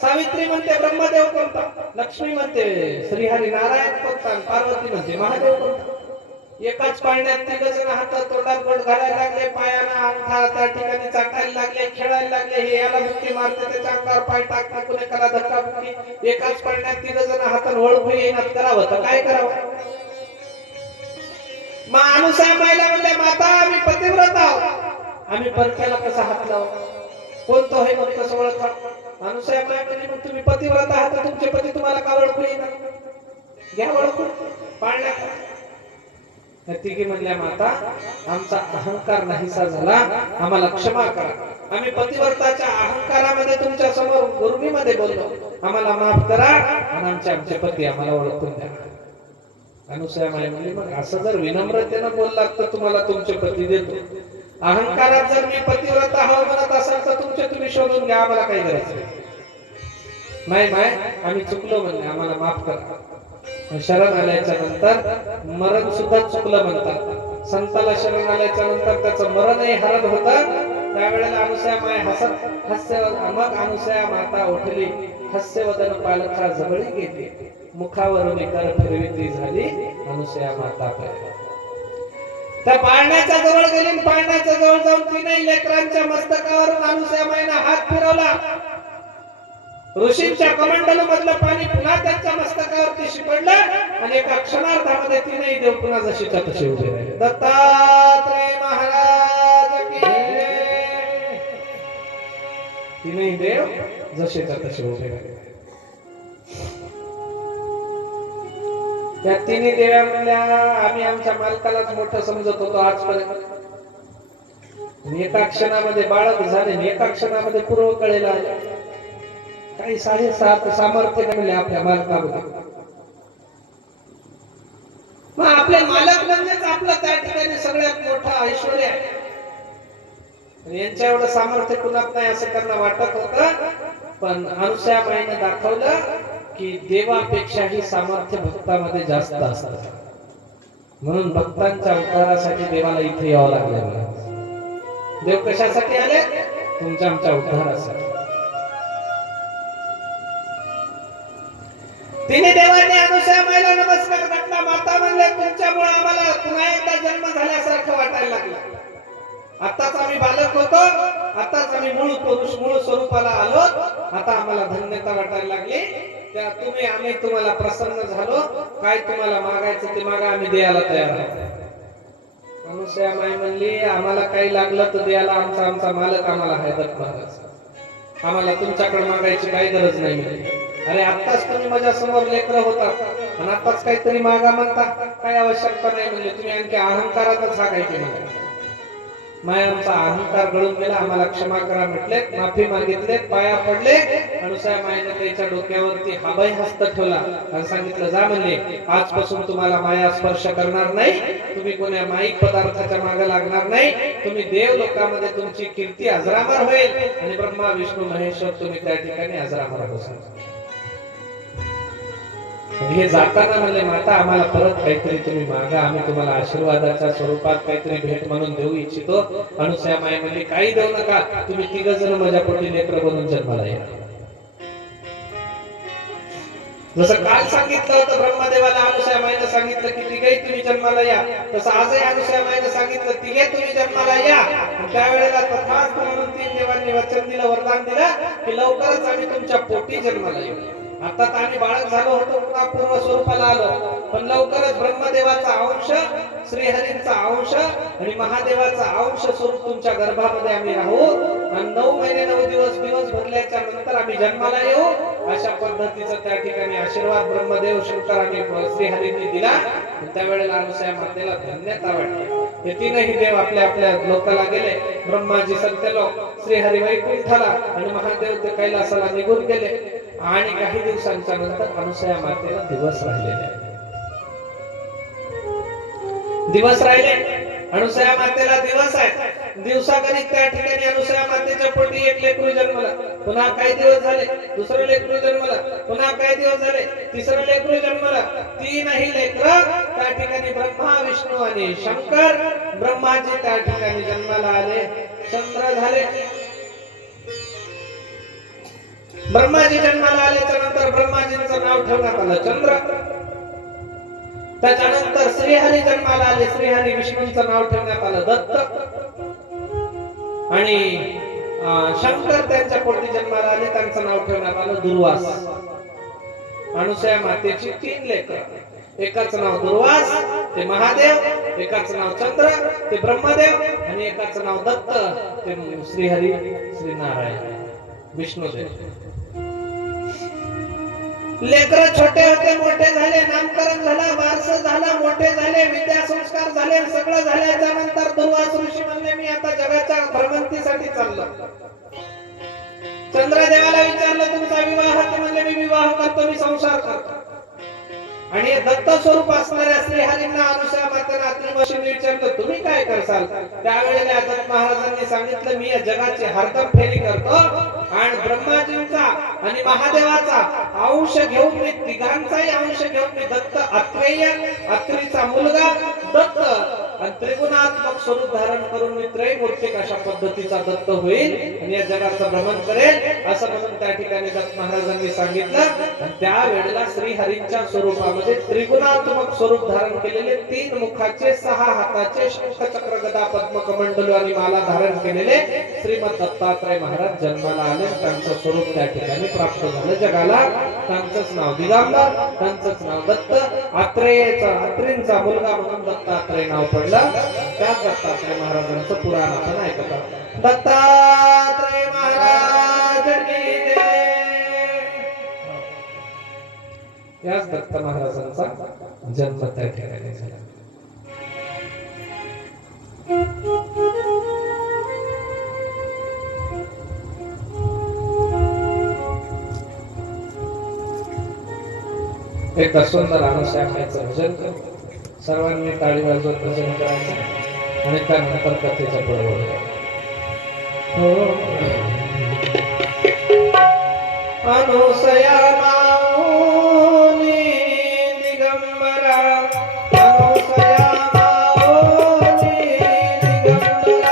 सावित्री म्हणते ब्रह्मदेव कोणता, लक्ष्मी म्हणते श्रीहरी नारायण कोणता, पार्वती म्हणते महादेव कोणता. एकाच पाळण्यात तिघ जण हातात तोंडात बोट घालायला लागले, पायाला अंगठा त्या ठिकाणी चाटायला लागले, खेळायला लागले. हे याला बुक्की मारते, त्याच्या अंगावर पाय टाकते, कुणी त्याला धक्का बुक्की. एकाच पाळण्यात तिघ जण हातात ओळखू येईनात, करावं तर काय करावं? मग अनुसूयामाईला म्हणले माता आम्ही पतिव्रता आहोत, आम्ही परक्याला कसा हात लावू? कोणतं हे मग कसं ओळखा? अनुसूया माय म्हणजे मग तुम्ही पतिव्रता आहात तर तुमचे पती तुम्हाला का ओळखू येणार? घ्या ओळखून पाळण्यात. तिघी म्हणल्या माता आमचा अहंकार नाहीसा झाला, आम्हाला क्षमा करा. आम्ही पतिव्रताच्या अहंकारामध्ये तुमच्या समोर गुरुमीमध्ये बोललो, आम्हाला माफ करा आणि आमचे पती आम्हाला ओळखून द्या. अनुसूया माय म्हणली मग असं जर विनम्रतेनं बोललात तर तुम्हाला तुमचे पती देतो. अहंकारात जर मी पतिव्रता हो म्हणत असाल तर तुमचे तुम्ही शोधून घ्या, आम्हाला काही गरज नाही. माय आम्ही चुकलो म्हणले, आम्हाला माफ करा. शरण आल्याच्या नंतर मरण सुद्धा चुकलं म्हणतात. संताला शरण आल्याच्या नंतर त्याचं मरणही हरण होतं. त्यावेळेला अनुसूया माय मग अनुसूया माता उठली, हास्यवदन पालखा जवळी गेली, मुखावरून कर फिरविती झाली अनुसूया माता. त्या पाळण्याच्या जवळ गेली, पाळण्याच्या जवळ जाऊन तीनही लेकरांच्या मस्तकावरून अनुसूया मायने हात फिरवला. ऋषींच्या कमंडल मधलं पाणी पुन्हा त्यांच्या मस्तकावरती शिपडलं आणि एका क्षणार्धामध्ये तीनही देव पुन्हा जशीच्या तसे उभे राहिले. दत्तात्रेय महाराज की जय. तीनही देव जशीच्या तसे उभे राहिले. त्या तिन्ही देव्या म्हणल्या आम्ही आमच्या मालकालाच मोठं समजत होतो आजपर्यंत. एका क्षणामध्ये बाळक झाले, एका क्षणामध्ये पूर्व कळेला आले. काही 7.5 सामर्थ्य मिळाले आपल्या मालकामध्ये. मग आपले मालक म्हणजेच आपलं त्या ठिकाणी सगळ्यात मोठं ऐश्वर्य आहे. यांच्या एवढं सामर्थ्य कुणात नाही असं त्यांना वाटत होतं. पण अनुसूया माईने दाखवलं की देवापेक्षाही सामर्थ्य भक्तामध्ये जास्त असतं. म्हणून भक्तांच्या उद्धारासाठी देवाला इथे यावं लागलं. देव कशासाठी आले? तुमच्या आमच्या उद्धारासाठी. तिने देवांनी अनुसूया माईला नमस्कार घातला. माता म्हणले तुमच्यामुळे आम्हाला पुन्हा एकदा जन्म झाल्यासारखं वाटायला लागला. आताच आम्ही बालक होतो, आताच आम्ही मूळ पुरुष मूळ स्वरूपाला आलो, आता आम्हाला धन्यता वाटायला लागली. त्या आम्ही तुम्हाला प्रसन्न झालो. काय तुम्हाला मागायचं ते मागा, आम्ही द्यायला तयार आहोत. अनुसूया माई म्हणली आम्हाला काही लागलं तर द्यायला आमचा मालक आम्हाला आहे दत्त महाराज. आम्हाला तुमच्याकडे मागायची काही गरज नाही. अरे आत्ताच तुम्ही माझ्या समोर लेकरं होता आणि आत्ताच काहीतरी मागा म्हणता, काही आवश्यकता नाही. म्हणजे तुम्ही आणखी अहंकारातच हा काही केलं. माय आमचा अहंकार गळून गेला, आम्हाला क्षमा करा म्हटले, माफी मागितले, पाया पडले. अनुसूया माईने त्याच्या डोक्यावरती हाबाई हस्त ठेवला आणि सांगितलं जा म्हणले आजपासून तुम्हाला माया स्पर्श करणार नाही, तुम्ही कोण्या माईक पदार्थाच्या मागे लागणार नाही, तुम्ही देव लोकांमध्ये तुमची कीर्ती अजरामर होईल आणि ब्रह्मा विष्णू महेश्वर तुम्ही त्या ठिकाणी अजरामर होसाल. हे जाताना म्हणले माता आम्हाला परत काहीतरी तुम्ही मागा, आम्ही तुम्हाला आशीर्वादाच्या स्वरूपात काहीतरी भेट म्हणून देऊ इच्छितो. अनुसूया माई म्हणली काही देऊ नका, तुम्ही 3 जण माझ्या पोटी लेकरं बनून जन्माला या. जसं काल सांगितलं होतं ब्रह्मदेवाला अनुसूया माईने सांगितलं की 3घे तुम्ही जन्माला या, तसं आजही अनुसूया माईने सांगितलं 3घे तुम्ही जन्माला या. त्यावेळेला तथास्तु म्हणून 3 देवांनी वचन दिलं, वरदान दिलं की लवकरच आम्ही तुमच्या पोटी जन्माला येऊ. आता आम्ही बाळक झालो होतो, पुन्हा पूर्व स्वरूपाला आलो, पण लवकरच ब्रह्मदेवाचा अंश, श्रीहरींचा अंश आणि महादेवाचा अंश स्वरूप तुमच्या गर्भामध्ये आम्ही राहू आणि 9 महिने 9 दिवस भरल्याच्या नंतर आम्ही जन्माला येऊ. अशा पद्धतीचा त्या ठिकाणी आशीर्वाद ब्रह्मदेव शंकर आणि श्रीहरींनी दिला. त्यावेळेला अनुसूया मातेला धन्यता वाटली. हे 3ही देव आपल्या आपल्या लोकाला गेले. ब्रह्माजी सत्यलोक, श्रीहरी वैकुंठाला आणि महादेव ते कैलासाला निघून गेले. आणि काही दिवसांच्या नंतर अनुसूया मातेला दिवस राहिले. अनुसूया मातेला दिवस आहेत. दिवसागणिक त्या ठिकाणी अनुसूया मातेच्या पोटी 1 लेकरू जन्मला. पुन्हा काही दिवस झाले, दुसरं लेकरू जन्मला. पुन्हा काही दिवस झाले, तिसरं लेकरू जन्मला. 3ही लेकरं त्या ठिकाणी ब्रह्मा विष्णू आणि शंकर. ब्रह्माजी त्या ठिकाणी जन्माला आले. चंद्र झाले. ब्रह्माजी जन्माला आल्याच्या नंतर ब्रह्माजींचं नाव ठेवण्यात आलं चंद्र. त्याच्यानंतर श्रीहरी जन्माला आले. श्रीहरी विष्णूंचं नाव ठेवण्यात आलं दत्त. आणि शंकर त्यांच्या पोटी जन्माला आले, त्यांचं नाव ठेवण्यात आलं दुर्वास. अनुसूया मातेची 3 लेकरं. एकाचं नाव दुर्वास ते महादेव, एकाचं नाव चंद्र ते ब्रह्मदेव आणि एकाचं नाव दत्त ते श्रीहरी श्रीनारायण. विष्णुदेव. लेकर छोटे होते, मोठे झाले, नामकरण झालं, बारसं झालं, मोठे झाले, विद्या संस्कार झाले, सगळं झाल्याच्या नंतर दुर्वास ऋषी म्हणले मी आता जगाच्या भ्रमंतीसाठी चाललो. चंद्रदेवाला विचारलं तुमचा विवाह, ते म्हणले मी विवाह करतो, मी संसार करतो. आणि दत्त स्वरूप असणाऱ्या श्रीहरींना अनुसूया मातेला अत्रिमशीने विचारलं तुम्ही काय करसाल. त्यावेळेला दत्त महाराजांनी सांगितलं मी या जगाची हरदम फेरी करतो आणि ब्रह्माजींचा आणि महादेवाचा अंश घेऊन मी तिघांचाही अंश घेऊन मी दत्त अत्रेय, अत्रीचा मुलगा दत्त आणि त्रिगुणात्मक स्वरूप धारण करून मी त्रैमूर्तिक अशा पद्धतीचा दत्त होईल आणि या जगाचं भ्रमण करेल असं म्हणून त्या ठिकाणी दत्त महाराजांनी सांगितलं. आणि त्यावेळेला श्रीहरींच्या स्वरूपामध्ये त्रिगुणात्मक स्वरूप धारण केलेले 3 मुखाचे 6 हाताचे शंख चक्र गदा पद्म कमंडलू आणि माला धारण केलेले श्रीमद दत्तात्रय महाराज जन्माला आले. त्यांचं स्वरूप त्या ठिकाणी प्राप्त झालं जगाला. त्यांचंच नाव दिगंबर, त्यांचंच नाव दत्त. अत्रेंचा मुलगा म्हणून दत्तात्रय नाव पडलं. त्या दत्तात्रय महाराजांचं पुराण आपण ऐकत आहोत. दत्तात्रय महाराज की जय. याच दत्त महाराजांचा जन्म त्या ठिकाणी झाला. एक सुंदर अनुष्याचं भजन कर. सर्वांनी टाळी वाजवत भजन करायचं आणि त्यानंतर कथेचा पुढे अनुसया माऊली दिगंबरा, अनुसया माऊली दिगंबरा.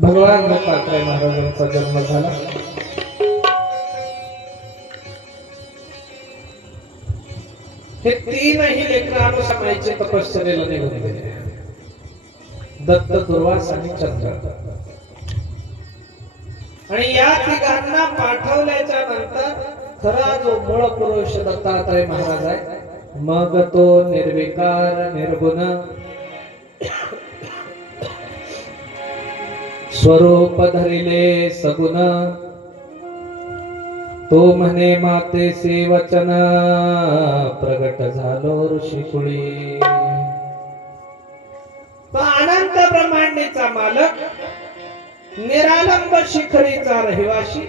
भगवान दत्तात्रय महाराजांचा जन्म झाला. हे तीनही लेकरं अनुसयाची तपश्चर्येला निघून गेले. दत्त, दुर्वास आणि चंद्र. आणि या तिघांना पाठवल्याच्या नंतर खरा जो मूळ पुरुष दत्तात्रय महाराज आहे, मग तो निर्विकार निर्गुण स्वरूप धरिले सगुण, तो म्हणे मातेचे वचन प्रगट झालो ऋषिकुळी. तो अनंत ब्रह्मांडीचा मालक, निरालंब शिखरीचा रहिवाशी,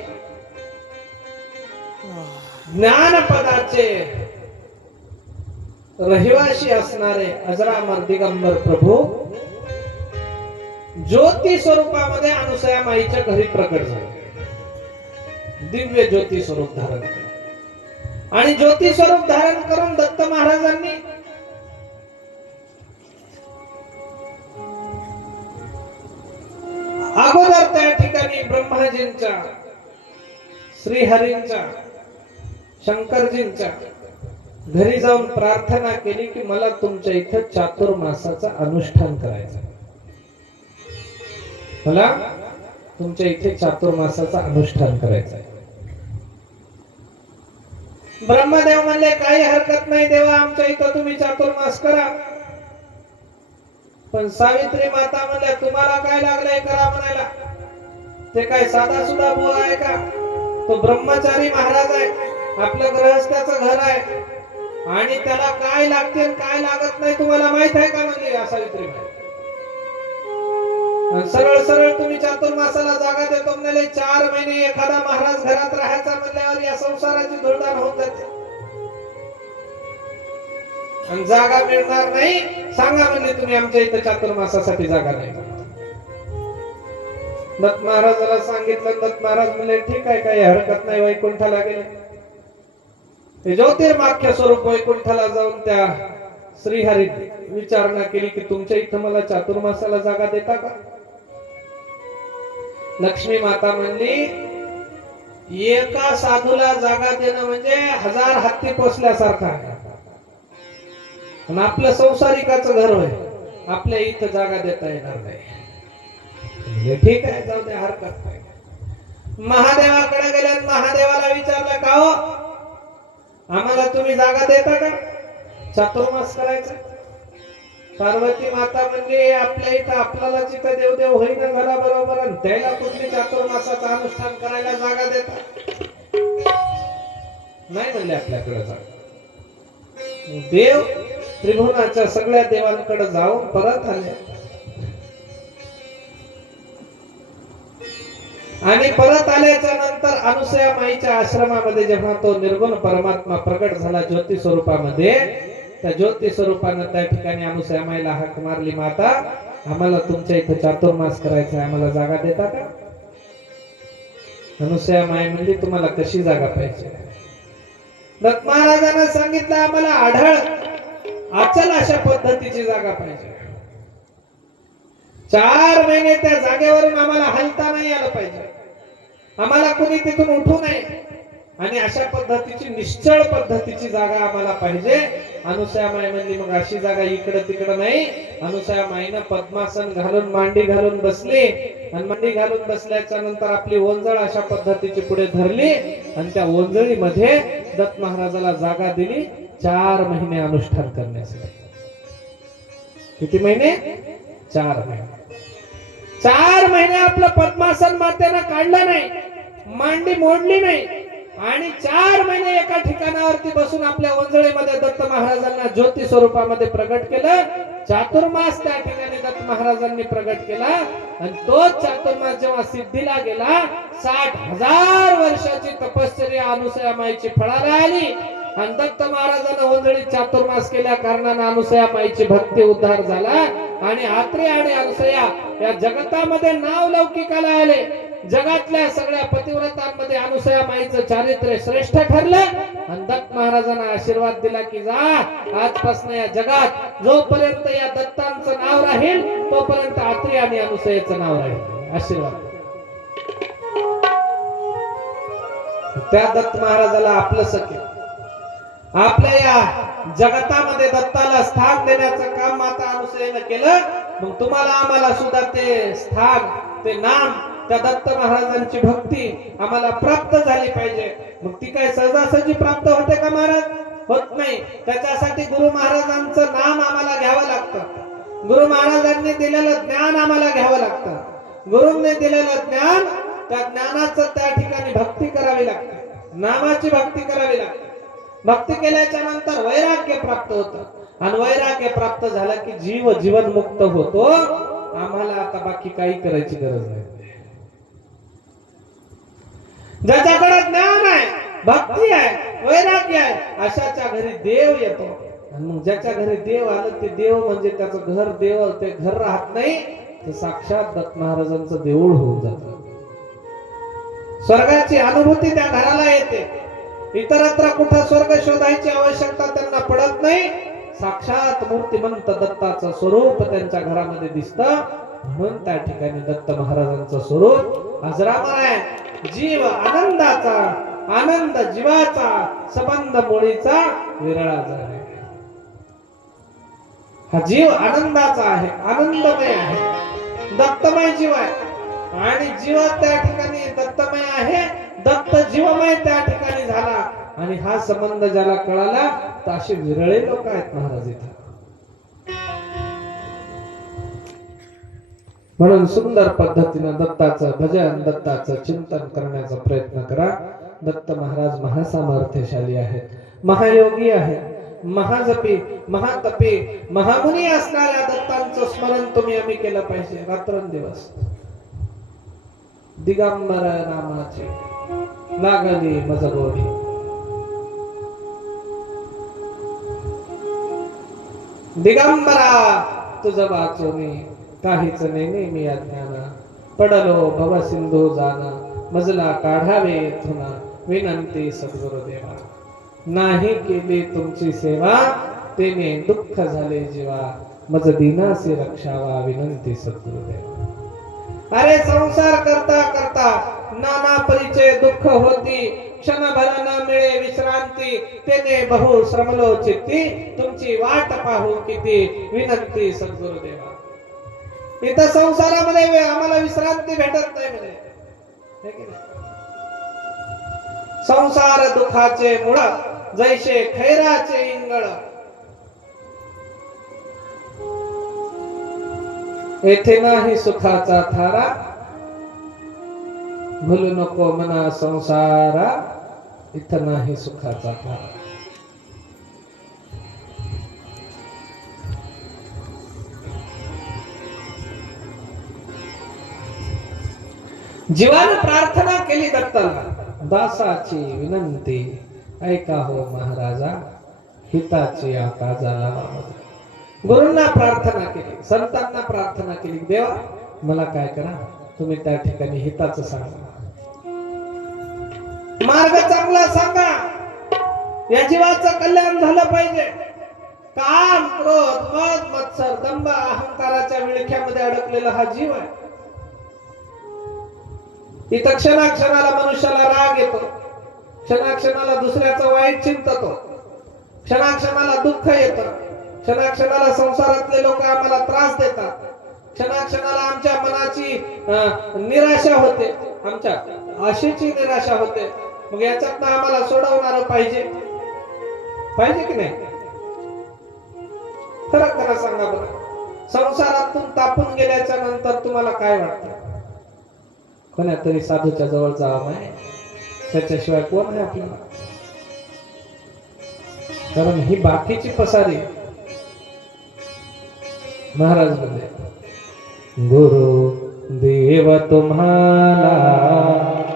ज्ञानपदाचे रहिवाशी असणारे अजरामर दिगंबर प्रभू ज्योती स्वरूपामध्ये अनुसया माईच्या घरी प्रकट झाले. दिव्य ज्योती स्वरूप धारण केले आणि ज्योती स्वरूप धारण करून दत्त महाराजांनी अगोदर त्या ठिकाणी ब्रह्माजींच्या, श्रीहरींच्या, शंकरजींच्या घरी जाऊन प्रार्थना केली की मला तुमच्या इथं चातुर्मासाचा अनुष्ठान करायचं, मला तुमच्या इथे चातुर्मासाचा अनुष्ठान करायचं. ब्रह्मदेव म्हणले काही हरकत नाही देवा, आमच्या इथं तुम्ही चातुर्मास करा. पण सावित्री माता म्हणल्या तुम्हाला काय लागलंय करा म्हणायला. ते काय साधा सुद्धा बुवा आहे का? तो ब्रह्मचारी महाराज आहे, आपलं गृहस्थाचं घर आहे आणि त्याला काय लागते आणि काय लागत नाही तुम्हाला माहित आहे का म्हणली सावित्री माता. सरळ सरळ तुम्ही चातुर्मासाला जागा देतो म्हणाले. 4 महिने एखादा महाराज घरात राहायचा म्हणल्यावर या संसाराची धुळदाण होऊन जाते आणि जागा मिळणार नाही. सांगा म्हणले तुम्ही आमच्या इथे चातुर्मासासाठी जागा नाही. दत्त महाराजाला सांगितलं. दत्त महाराज म्हणले ठीक आहे, काही हरकत नाही. वैकुंठाला गेले. ते ज्योतिर्माख्य स्वरूप वैकुंठाला जाऊन त्या श्रीहरी विचारणा केली की तुमच्या इथं मला चातुर्मासाला जागा देता का? लक्ष्मी माता म्हणली एका साधूला जागा देणं म्हणजे 1000 हत्ती पोसल्यासारखं आहे. आणि आपलं संसारिकाचं घर होय, आपल्या इथं जागा देता येणार नाही. ठीक आहे, जाऊ दे, हरकत नाही. महादेवाकडे गेले. महादेवाला विचारलं का हो आम्हाला तुम्ही जागा देता का चातुर्मास करायचा? पार्वती माता म्हणजे आपल्या इथं आपल्याला जिथं देवदेव होईना घरा बरोबर आणि त्याला कुठली चातुर्मासाचं अनुष्ठान करायला जागा देता नाही म्हणले. आपल्याकडे जागा. देव त्रिभुवनाच्या सगळ्या देवांकडे जाऊन परत आले आणि परत आल्याच्या नंतर अनुसया माईच्या आश्रमामध्ये जेव्हा तो निर्गुण परमात्मा प्रकट झाला ज्योती स्वरूपामध्ये, त्या ज्योती स्वरूपानं त्या ठिकाणी अनुसया माईला हाक मारली, माता आम्हाला तुमच्या इथे चातुर्मास करायचा आहे, आम्हाला जागा देता का? अनुसया माई म्हणली तुम्हाला कशी जागा पाहिजे? दत्त महाराजांना सांगितलं आम्हाला आढळ अचल अशा पद्धतीची जागा पाहिजे. 4 महिने त्या जागेवरून आम्हाला हलता नाही आलं पाहिजे, आम्हाला कुणी तिथून उठू नये आणि अशा पद्धतीची निश्चळ पद्धतीची जागा आम्हाला पाहिजे. अनुसया माई म्हणली मग अशी जागा इकडं तिकडं नाही. अनुसया माईनं पद्मासन घालून मांडी घालून बसली आणि मांडी घालून बसल्याच्या नंतर आपली ओंजळ अशा पद्धतीची पुढे धरली आणि त्या ओंजळीमध्ये दत्त महाराजाला जागा दिली 4 महिने अनुष्ठान करण्यासाठी. किती महिने? 4 महिने. 4 महिने आपलं पद्मासन मातेनं काढलं नाही, मांडी मोडली नाही आणि 4 महिने एका ठिकाणावरती बसून आपल्या ओंजळीमध्ये दत्त महाराजांना ज्योती स्वरूपामध्ये प्रगट केलं. चातुर्मास त्या ठिकाणी दत्त महाराजांनी प्रगट केला आणि तो चातुर्मास जेव्हा सिद्धीला गेला 60,000 वर्षाची तपश्चर्या अनुसया माईची फळाला आली आणि दत्त महाराजांना ओंजळीत चातुर्मास केल्या कारणाने अनुसया माईची भक्ती उद्धार झाला आणि आत्रे आणि अनुसया या जगतामध्ये नाव लौकिकाला आले. जगातल्या सगळ्या पतिव्रतांमध्ये अनुसया माईचं चारित्र्य श्रेष्ठ ठरलं आणि दत्त महाराजांना आशीर्वाद दिला की जा आजपासून या जगात जोपर्यंत या दत्तांचं नाव राहील तोपर्यंत आत्रे आणि अनुसयाचं नाव राहील. आशीर्वाद. त्या दत्त महाराजाला आपलं सखे आपल्या या जगतामध्ये दत्ताला स्थान देण्याचं काम माता अनुसयेनं केलं. मग तुम्हाला आम्हाला सुद्धा ते स्थान, ते नाम, त्या दत्त महाराजांची भक्ती आम्हाला प्राप्त झाली पाहिजे. मग ती काय सहजासहजी प्राप्त होते का महाराज? होत नाही. त्याच्यासाठी गुरु महाराजांचं नाम आम्हाला घ्यावं लागतं, गुरु महाराजांनी दिलेलं ज्ञान आम्हाला घ्यावं लागतं. गुरूंनी दिलेलं ज्ञान, त्या ज्ञानाचं त्या ठिकाणी भक्ती करावी लागते, नामाची भक्ती करावी लागते. भक्ती केल्याच्या नंतर वैराग्य प्राप्त होतं आणि वैराग्य प्राप्त झालं की जीव जीवनमुक्त होतो. आम्हाला आता बाकी काही करायची गरज नाही. ज्याच्याकडे ज्ञान आहे, भक्ती आहे, वैराग्य आहे, अशाच्या घरी देव येतो आणि मग ज्याच्या घरी देव आलं ते देव म्हणजे त्याचं घर देव ते घर राहत नाही, ते साक्षात दत्त महाराजांचं देऊळ होऊन जातं. स्वर्गाची अनुभूती त्या घराला येते. इतरत्र कुठं स्वर्ग शोधायची आवश्यकता त्यांना पडत नाही. साक्षात मूर्तिमंत दत्ताचं स्वरूप त्यांच्या घरामध्ये दिसतं. म्हणून त्या ठिकाणी दत्त महाराजांचं स्वरूप अजरामर आहे. जीव आनंदाचा, आनंद जीवाचा, संबंध मुळीचा विरळा झाला. हा जीव आनंदाचा आहे, आनंदमय आहे, दत्तमय जीव आहे. आणि जीव त्या ठिकाणी दत्तमय आहे, दत्त जीवमय त्या ठिकाणी झाला. आणि हा संबंध ज्याला कळाला तर असे विरळे लोक आहेत महाराज इथं. म्हणून सुंदर पद्धतीनं दत्ताचं भजन, दत्ताचं चिंतन करण्याचा प्रयत्न करा. दत्त महाराज महासामर्थ्यशाली आहेत, महायोगी आहेत, महाजपी, महातपी, महामुनी असणाऱ्या दत्तांचं स्मरण तुम्ही आम्ही केलं पाहिजे रात्रंदिवस. दिगंबर नामाची लागली मज गोडी, दिगंबरा तुझ वाचोनी काहीच नेने मी अज्ञान, पडलो भव सिंधू जाना मजला काढावे थुना, विनंती सद्गुरुदेवा. नाही केली तुमची सेवा तेने दुःख झाले जीवा, मज दीनासी रक्षावा विनंती सद्गुरुदेवा. अरे संसार करता करता नाना परिचय दुःख होती, क्षणभर न मिळे विश्रांती, तेने बहु श्रमलो चित्ती, तुमची वाट पाहू किती, विनंती सद्गुरुदेवा. इथं संसारामध्ये आम्हाला विश्रांती भेटत नाही म्हणे. संसार दुःखाचे मूळ जैसे खैराचे इंगळ, येथे नाही सुखाचा थारा, भूलू नको मना संसारा, इथं नाही सुखाचा थारा. जीवाने प्रार्थना केली दत्ताला, दासाची विनंती ऐका हो महाराजा, हिताची आकाजाला लावा. गुरूंना प्रार्थना केली, संतांना प्रार्थना केली, देवा मला काय करा, तुम्ही त्या ठिकाणी हिताचं सांगा, मार्ग चांगला सांगा, या जीवाचं कल्याण झालं पाहिजे. काम, क्रोध, मद, मत्सर, दंभ, अहंकाराच्या विळख्यामध्ये अडकलेला हा जीव आहे. इथं क्षणाक्षणाला मनुष्याला राग येतो, क्षणाक्षणाला दुसऱ्याचं वाईट चिंततो, क्षणाक्षणाला दुःख येतं, क्षणाक्षणाला संसारातले लोक आम्हाला त्रास देतात, क्षणाक्षणाला आमच्या मनाची निराशा होते, आमच्या आशेची निराशा होते. मग याच्यातनं आम्हाला सोडवणार पाहिजे पाहिजे की नाही? खरं खरं सांगा बरं, संसारातून तापून गेल्याच्या नंतर तुम्हाला काय वाटतं? कोणातरी साधूच्या जवळ जावं आहे, त्याच्याशिवाय कोण आहे आपल्याला? कारण ही बाकीची पसारी. महाराज बोलले, गुरु देव तुम्हाला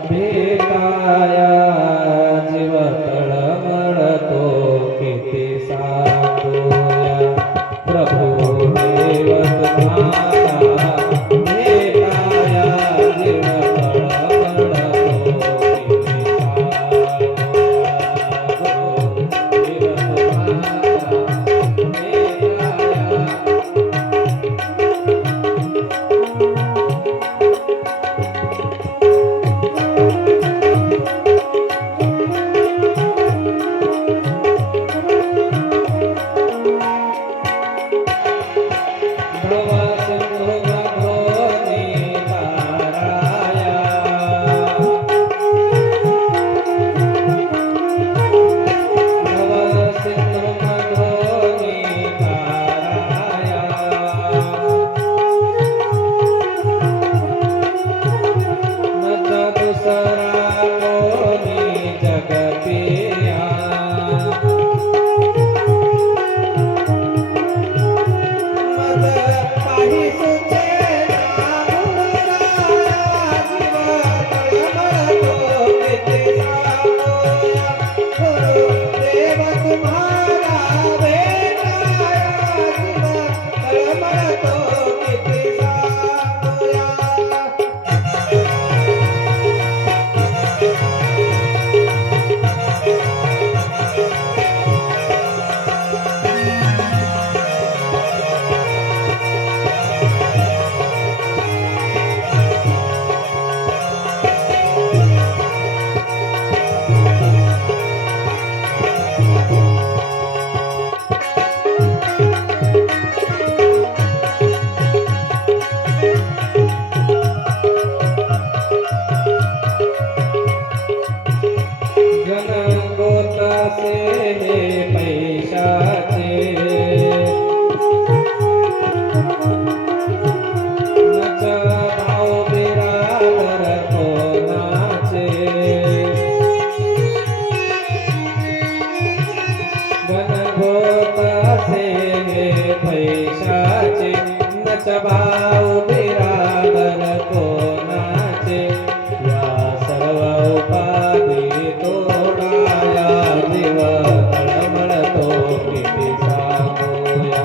भेटाया, जीव तळमळतो किती साधूया, प्रभू देव तुम्हाला भेटाया, जीव भाऊ बिरादर कोणाचे या सर्व उपाधी तोडाया जीव तळमळतो किती सांगूया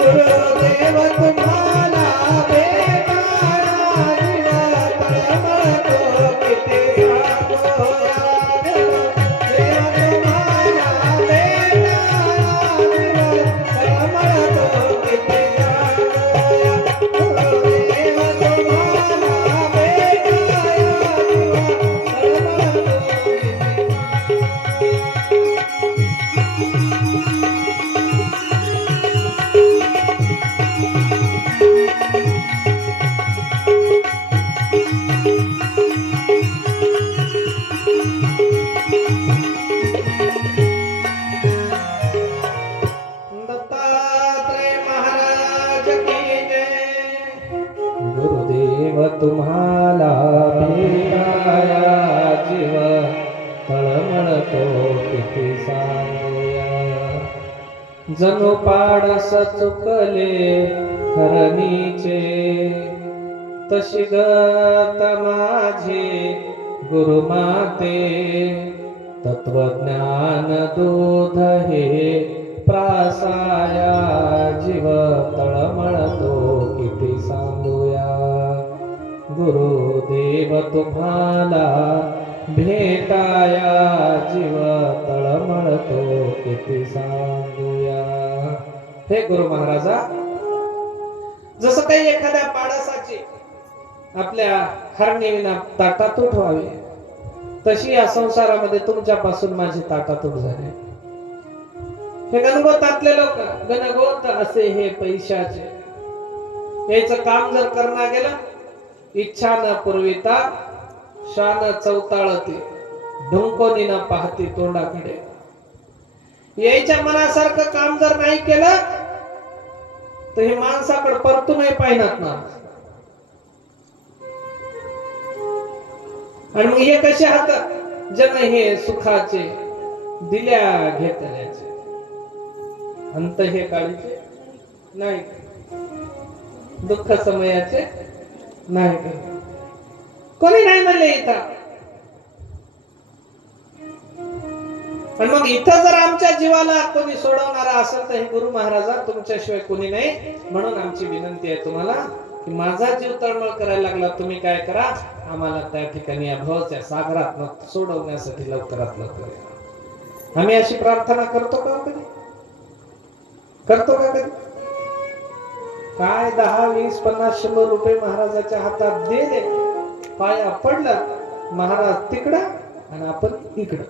गुरुदेव तुम्हाला भेटाया जीव तळमळतो किती सांगूया देव तुम्हाला भेटाया जीव तळमळतो किती सांगूया गुरुदेव तुम्हाला भेटाया दत्तात्रय महाराज की जय गुरुदेव तुम्हाला भेटाया जीव तळमळतो किती सांगूया जणू पाडस चुकले हरणीचे तशी गत माझे गुरुमाते तत्वज्ञान दूध हे प्रासाया जीव तळमळतो किती सांगूया गुरुदेव तुम्हाला भेटाया जीव तळमळतो किती सांगूया हे गुरु महाराजा जसं काही एखाद्या पाडसाची आपल्या हरणीविना ताटातूट व्हावी तशी या संसारामध्ये तुमच्यापासून माझी ताटातूट झाली हे गणगोतातले लोक गणगोत असे हे पैशाचे याचं काम जर करणं गेलं इच्छा न पुरविता शान चौताळती ढुंकोनी न पाहती तोंडाकडे यायच्या मनासारखं काम जर नाही केलं तर हे माणसाकडे परतूनही पाहिनात ना आणि मग हे कसे हातात जन हे सुखाचे दिल्या घेतल्याचे अंत हे काळीचे नाही दुःख समयाचे नाही कोणी नाही म्हणले इथं आणि मग इथं जर आमच्या जीवाला कोणी सोडवणारा असेल तर हे गुरु महाराजा तुमच्याशिवाय कोणी नाही म्हणून आमची विनंती आहे तुम्हाला की माझा जीव तळमळ करायला लागला तुम्ही काय करा आम्हाला त्या ठिकाणी या भवच्या सागरात सोडवण्यासाठी लवकरात लवकर आम्ही अशी प्रार्थना करतो का कधी करतो का कधी काय 10, 20, 50, 100 रुपये महाराजाच्या हातात दिले पाया पडला महाराज तिकडं आणि आपण इकडं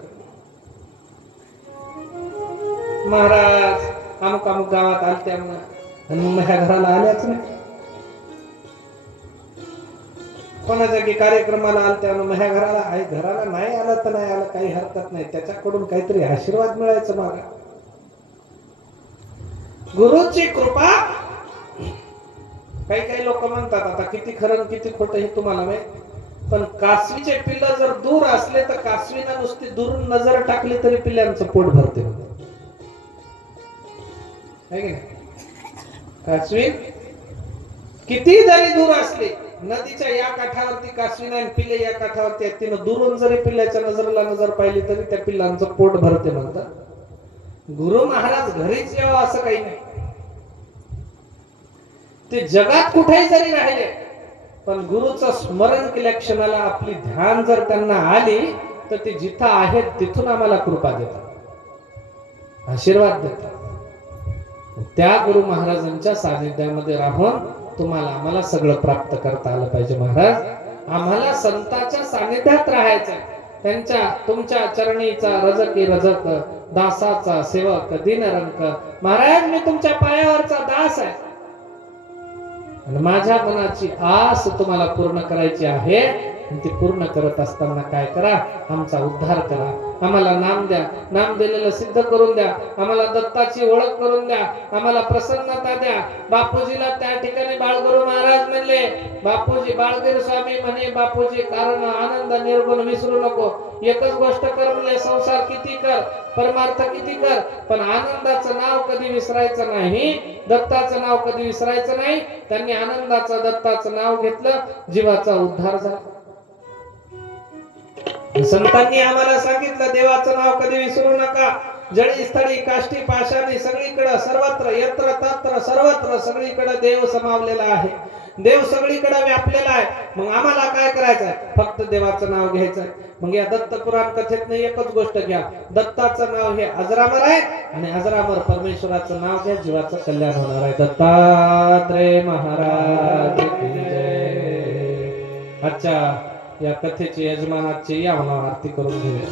महाराज अमुक अमुक गावात आलते आणि मग ह्या घराला आल्याच नाही कोणाच्या की कार्यक्रमाला आलते मग ह्या घराला नाही आलं तर नाही आलं काही हरकत नाही त्याच्याकडून काहीतरी आशीर्वाद मिळायचं मला गुरुची कृपा काही लोक म्हणतात आता किती खरं किती खोटं हे तुम्हाला माहित पण कासवीचे पिल्ल जर दूर असले तर कासवीना नुसती दुरून नजर टाकली तरी पिल्लांचं पोट भरते कासवी किती जरी दूर असले नदीच्या या काठावरती कासवीना आणि पिल्ले या काठावरती आहेत तिनं दुरून जरी पिल्ल्याच्या नजरेला नजर पाहिली तरी त्या पिल्लांचं पोट भरते म्हणतात गुरु महाराज घरीच यावं असं काही नाही ते जगात कुठेही जरी राहिले पण गुरुचं स्मरण केल्या क्षणाला आपली ध्यान जर त्यांना आली तर ते जिथं आहेत तिथून आम्हाला कृपा देतात आशीर्वाद देतात त्या गुरु महाराजांच्या सानिध्यामध्ये राहून तुम्हाला आम्हाला सगळं प्राप्त करता आलं पाहिजे महाराज आम्हाला संतांच्या सानिध्यात राहायचं त्यांच्या तुमच्या चरणीचा रजकी रजक दासाचा सेवक दिनरंक महाराज मी तुमच्या पायावरचा दास आहे आणि माझ्या मनाची आस तुम्हाला पूर्ण करायची आहे आणि ती पूर्ण करत असताना काय करा, आमचा उद्धार करा, आम्हाला नाम द्या, नाम दिलेलं सिद्ध करून द्या, आम्हाला दत्ताची ओळख करून द्या, आम्हाला प्रसन्नता द्या. बापूजीला त्या ठिकाणी बाळगुरु महाराज म्हणले, बापूजी बाळगीर स्वामी म्हणे, बापूजी कारण आनंद निर्गुण विसरू नको, एकच गोष्ट कर म्हणले, संसार किती कर, परमार्थ किती कर, पण आनंदाचं नाव कधी विसरायचं नाही, दत्ताचं नाव कधी विसरायचं नाही. त्यांनी आनंदाचं दत्ताचं नाव घेतलं, जीवाचा उद्धार झाला. संतांनी आम्हाला सांगितलं, देवाचं नाव कधी विसरू नका. जळी स्थळी काष्टी पाषाणी सगळीकडे सर्वत्र यत्र तत्र सर्वत्र सगळीकडे देव समावलेला आहे, देव सगळीकडे व्यापलेला आहे. मग आम्हाला काय करायचंय, फक्त देवाचं नाव घ्यायचंय. मग या दत्त पुराण कथेत एकच गोष्ट घ्या, दत्ताचं नाव हे अजरामर आहे आणि अजरामर परमेश्वराचं नाव घ्या, जीवाचं कल्याण होणार आहे. दत्तात्रेय महाराज की जय. अच्छा, या कथेची यजमानाची या मला आरती करून घेऊया.